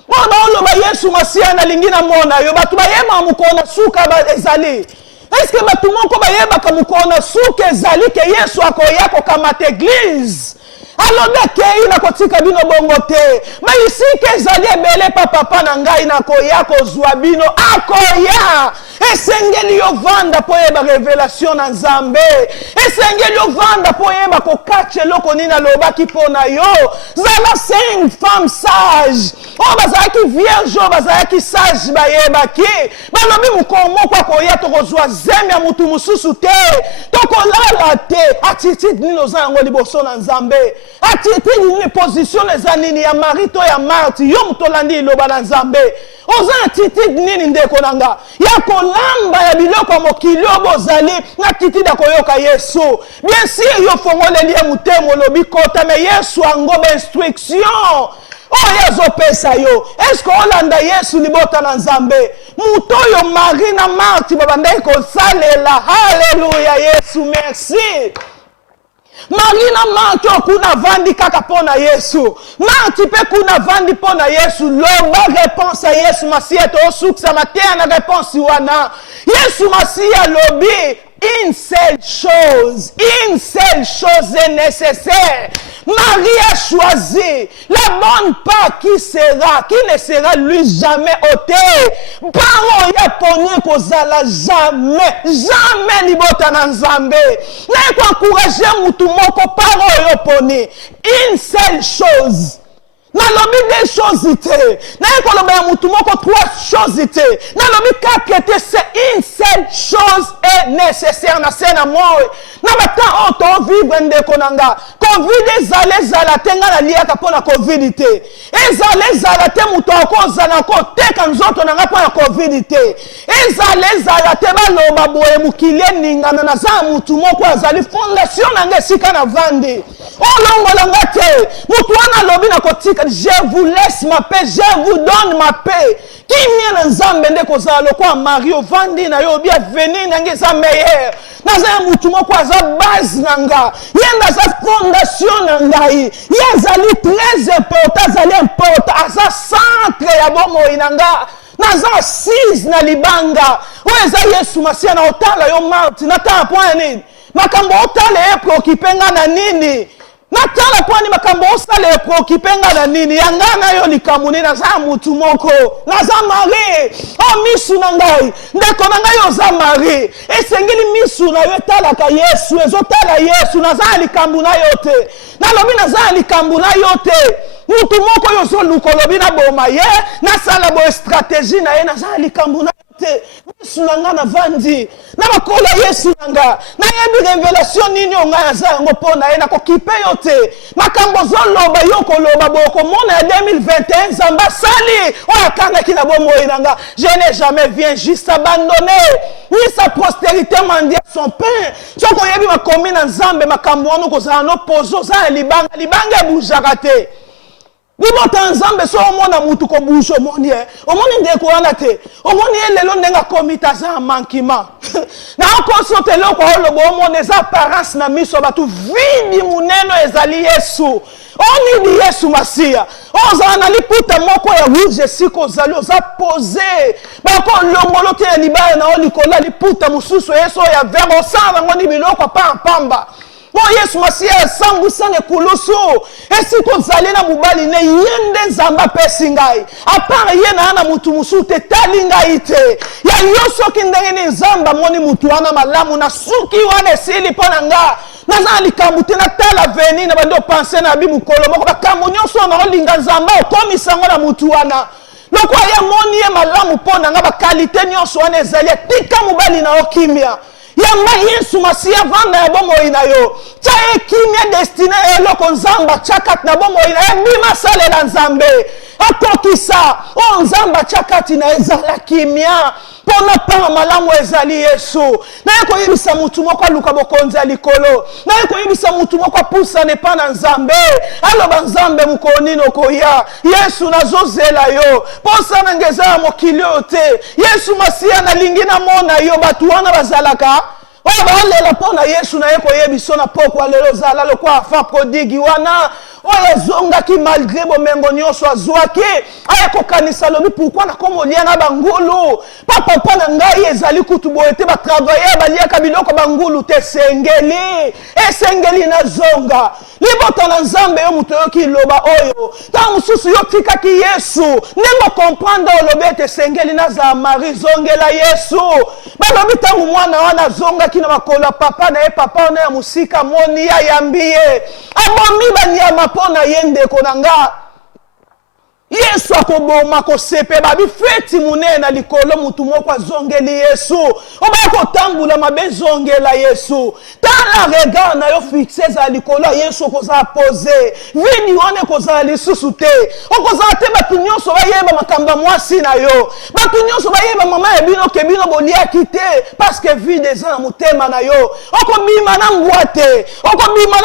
mwana oloba Yesu Masiya nalingi na mona yo bato bayema mukona suka ezali est-ce que bato moko bayebaka mukona suka ezali ke Yesu akoya kokamata église alobi akei nakotika bino bongo te bayisika ezali ebele papa na ngai nakoya kozwa bino akoya esengeli yovanda mpo yeba révélation na nzambe esengeli yovanda mpo yeba kokacha eloko nini alobaki mpo na yo zala 5 femmes sages o bazalaki vierge o bazalaki sage bayebaki balobi mokolo moko akoya tokozwa zemi ya mutu mosusu te tokolala te attitude nini oza yango liboso na Nzambe attitude nini position eza nini ya mari to ya marti yo moto olandi liloba na Nzambe oza attitude nini ndeko nanga ya kolamba ya biloko ya mokili oyo bozali na attitude ya koyoka Yesu bien sûr yo fongoleli ye motema olobi kota me Yesu yango bainstruction oyo azopesa yo eske olanda Yesu libota na Nzambe mutu oyo Marie na Marthe babandaki kosalela haleluya Yesu merci Marie na Marthe okuna vandi kaka pona Yesu Marthe pe kuna vandi pona Yesu loba réponse à Yesu Masia to suksa matea na réponse wana Yesu Masia lobi une seule chose est nécessaire. Marie a choisi la bonne part qui ne sera lui jamais ôtée. Parole ya poni kozala jamais libota na Nzambe. Na ko encourager mutu moko parole yo poni. Une seule chose. Nalobi des choses ite. Na ekoloba ya mutu moko trois choses ite. Nalobi quatre ite c'est une seule chose est nécessaire na sena moi. Na bata oto vivre ndeko nanga. Covid ezala tenga na liaka pona Covid ite. Ezala te mutu akozala ko teka nzoto nanga pona Covid ite. Ezala te baloba boye mukile ningana na za mutu moko azali fondation nanga sika na vandi. Olongolanga te. Mutu wana lobi na kotika je vous laisse ma paix, je vous donne ma paix. Qui vient dans Nzambe ndeko za lokwa Mario vandi na yo bien venir nanga za meilleur. Naza mutu moko aza base nanga. Yenda za fondation nangai. Yazali très important, azali important, aza centre ya bomo inanga. Naza assise na libanga. Weza Yesu Masia na otala yo Marthe na ta point nini. Makambo otala e preoccupenga na nini. Natala pwani makambo osale preoccupenga na nini yangana yo likamuni na za mutu moko na za Marie o misu na ngai ndeko na ngai yo za Marie esengeli misu na yo tala ka Yesu ezotala Yesu na za likambu na yo te na lobi na za likambu na yo te mutu moko yo zo lukolobi na boma ye na sala bo stratégie na ye na za likambu na te misu na nga na vandi na makola Yesu nanga na yebi révélation nini onga ya za yango pona ye na kokipe yo te makambo zoloba yo koloba boko mona ya 2021 Nzamba sali oya kanga kina bomo inanga je n'ai jamais vu un juste abandonné ni sa postérité mandia son pain soko yebi makomi na Nzambe makambo wana kozala no pozo za libanga bujaka te Libota Nzambe so omona mutu ko busho omoni omoni ndeko wana te omoni lelo ndenga komita za mankima na okoso te loko olobo omone za apparence na miso batu vidi muneno ezali Yesu oni di Yesu Masia oza na liputa moko ya rouge siko zali oza poser bako longolo te libaya na olikola liputa mususu Yesu ya vero sana ngoni biloko pa pamba Oh Yesu Masia sangu sange kulusu esiko zali na mubali ne yende Nzamba pesi ngai apart ye na ana mutu musu te tali ngai te ya yoso kindenge ni Nzamba moni mutu wana malamu na suki wana esili pona nga naza likambu te na tala veni na bando penser na bibu kolo moko bakambu nyonso na olinga Nzamba okomisa ngo na mutu wana loko ya moni ye malamu pona nga ba qualité nyonso wana ezali tika mubali na okimia Yamba Yesu Masia vanda ya bomo ina yo. Chae kimia destina eloko Nzamba chakat na bomo ina yo. Bima sale na Nzambe. Akokisa. O Nzamba chakat ina ezala kimia. Pona pa malamu ezali Yesu. Na yako yibisa mutu moko luka bokonza likolo. Na yako yibisa mutu moko pusa ne pa na Nzambe. Aloba Nzambe mukonino koya. Yesu nazozela yo. Posa na ngeza mokili te. Yesu Masia na lingina mona yo batu wana bazalaka. Oya pona Yesu na yeko yebiso na poko alelo zala lokwa afa prodigi wana oya zonga ki malgré bomengo nyonso azwaki aya kokanisa lobi pourquoi na komo lia na bangulu papa na ngai ezali kutu boete ba travailler baliaka biloko bangulu te esengeli na zonga libota na Nzambe yo muto yoki loba oyo ta mususu yo tikaki Yesu nengo comprendre olobete sengeli na za Marie zongela Yesu balobi tangu mwana wana zonga kina makola papa na papa na ya musika moni ya yambie abomi banyama pona yende konanga Yesu akoboma kosepe babi feti munena likolo mutu moko azongeli Yesu oba kotambula mabe zongela Yesu tala regard na yo fixe za likolo Yesu koza poser vini one koza lisusu te okoza te batu nyonso bayeba makamba mwasi na yo batu nyonso bayeba mama ebino kebino bolia kite parce que vie des ans mutema na yo okobima na ngwate okobima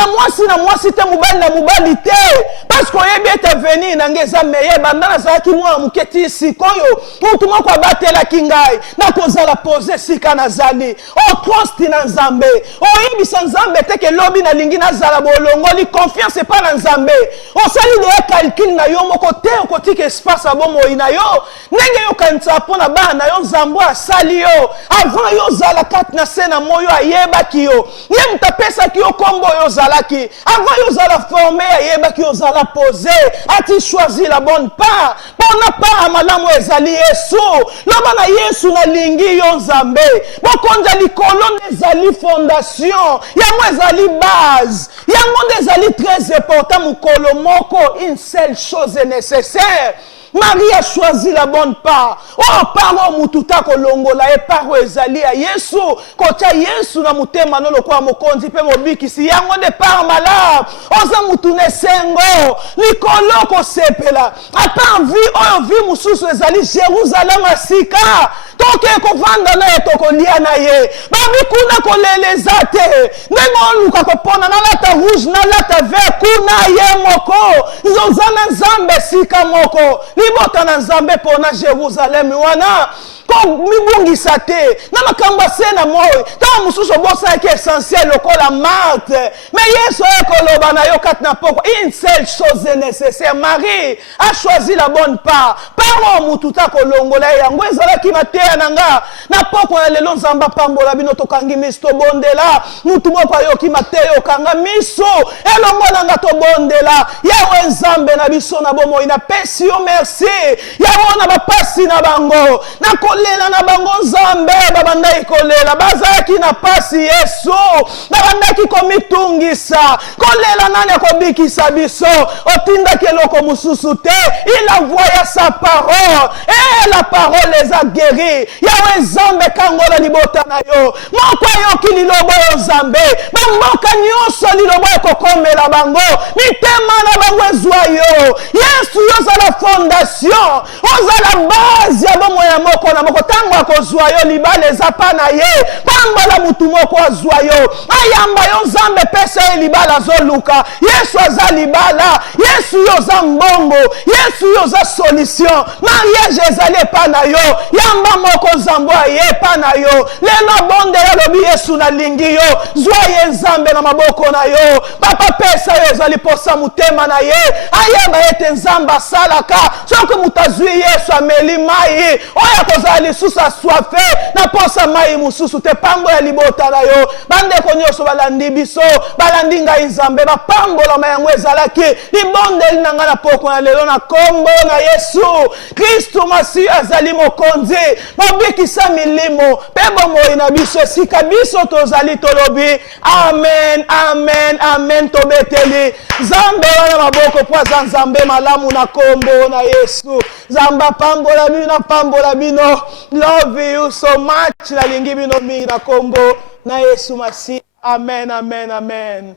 na mwasi te mubali na mubali te parce que oyebi ete venir na ngeza meye bandana zaki mwa muketi sikoyo mutu moko abatelaki ngai na kozala pose sika nazali o trust na Nzambe oyebisa Nzambe teke lobi na lingi nazala bolongoli confiance pa na Nzambe osali de calcul na yo moko te okotike espace abomoi na yo ndenge yo kanisa pona bana na yo Nzambe asali yo avant yo zala kat na sena moyo ayebaki yo ye mtapesa ki yo kombo yo zalaki avant yo zala formé ayebaki yo zala poser ati choisi la bonne part pona pa malamu ezali Yesu loba na Yesu na lingi yo Nzambe bokonza likolo ezali fondation yango ezali base yango ezali très important mukolo moko une seule chose est nécessaire. Marie a choisi la bonne part. Oh, paro mututa kolongola e paro ezali ya Yesu. Kocha Yesu na mutema no lokwa mokonzi pe mobiki si yango de par malab. Oza mutune sengo. Likolo ko sepela. Ata vi oyo vi mususu ezali Jerusalem asika. Toke ko vanda na etoko lia na ye. Babi kuna koleleza te. Nengo luka ko pona na lata rouge na lata vert kuna ye moko. Nzozana Nzambe sika moko. Libota na Nzambe pona Jerusalem wana ko mibungisa te na makamba sena moyo ta mususu bosa ki essentiel lokola Marthe mais Yesu ekoloba na yo katna poko une seule chose est nécessaire. Marie a choisi la bonne part paro mututa kolongola yango ezala ki mateya nanga na poko ya lelo Nzamba pambola bino tokangi misto bondela mutu moko yo ki mateyo kanga miso elongola nga to bondela yawe Nzambe na biso na bomo ina pesi yo merci yawe na bapasi na bango na kolela na bango Nzambe babandaki kolela bazaki na pasi Yesu babandaki komitungisa kolela nani akobikisa biso otindaki eloko mususu te il a envoyé sa parole et la parole les a guéris yawe Nzambe kangola libota na yo moko yoki lilobo yo Nzambe bamboka nyonso lilobo ekokomela bango mitema na bango ezwa yo Yesu yozala fondation ozala base ya bomo ya moko na moko tango akozwa yo libala eza pa na ye pambola mutu moko azwa yo ayamba yo Nzambe pesa ye libala azoluka Yesu aza libala Yesu yoza mbongo Yesu yoza solution mariage ezali epa na yo yamba moko Nzambe aye pa na yo lelo bonde ya lobi Yesu na lingi yo zwa ye Nzambe na maboko na yo papa pesa yo ezali posa mutema na ye ayamba ete Nzambe asalaka soki mutazwi Yesu ameli mai oya kozala lisusu aswafe na posa mai mususu te pambola libota na yo bandeko nyonso balandi biso balandi ngai Nzambe bapambola mayango ezalaki libondeli na ngai na poko na lelo na kombo na Yesu Kristo Masihi azali mokonzi mobikisa milimo pe bomoi na biso esika biso tozali tolobi amen amen amen tobeteli Nzambe wana maboko po aza Nzambe malamu na kombo na Yesu Nzamba pambola bino na pambola bino love you so much nalingi bino mingi na kombo na Yesu Masihi amen amen amen.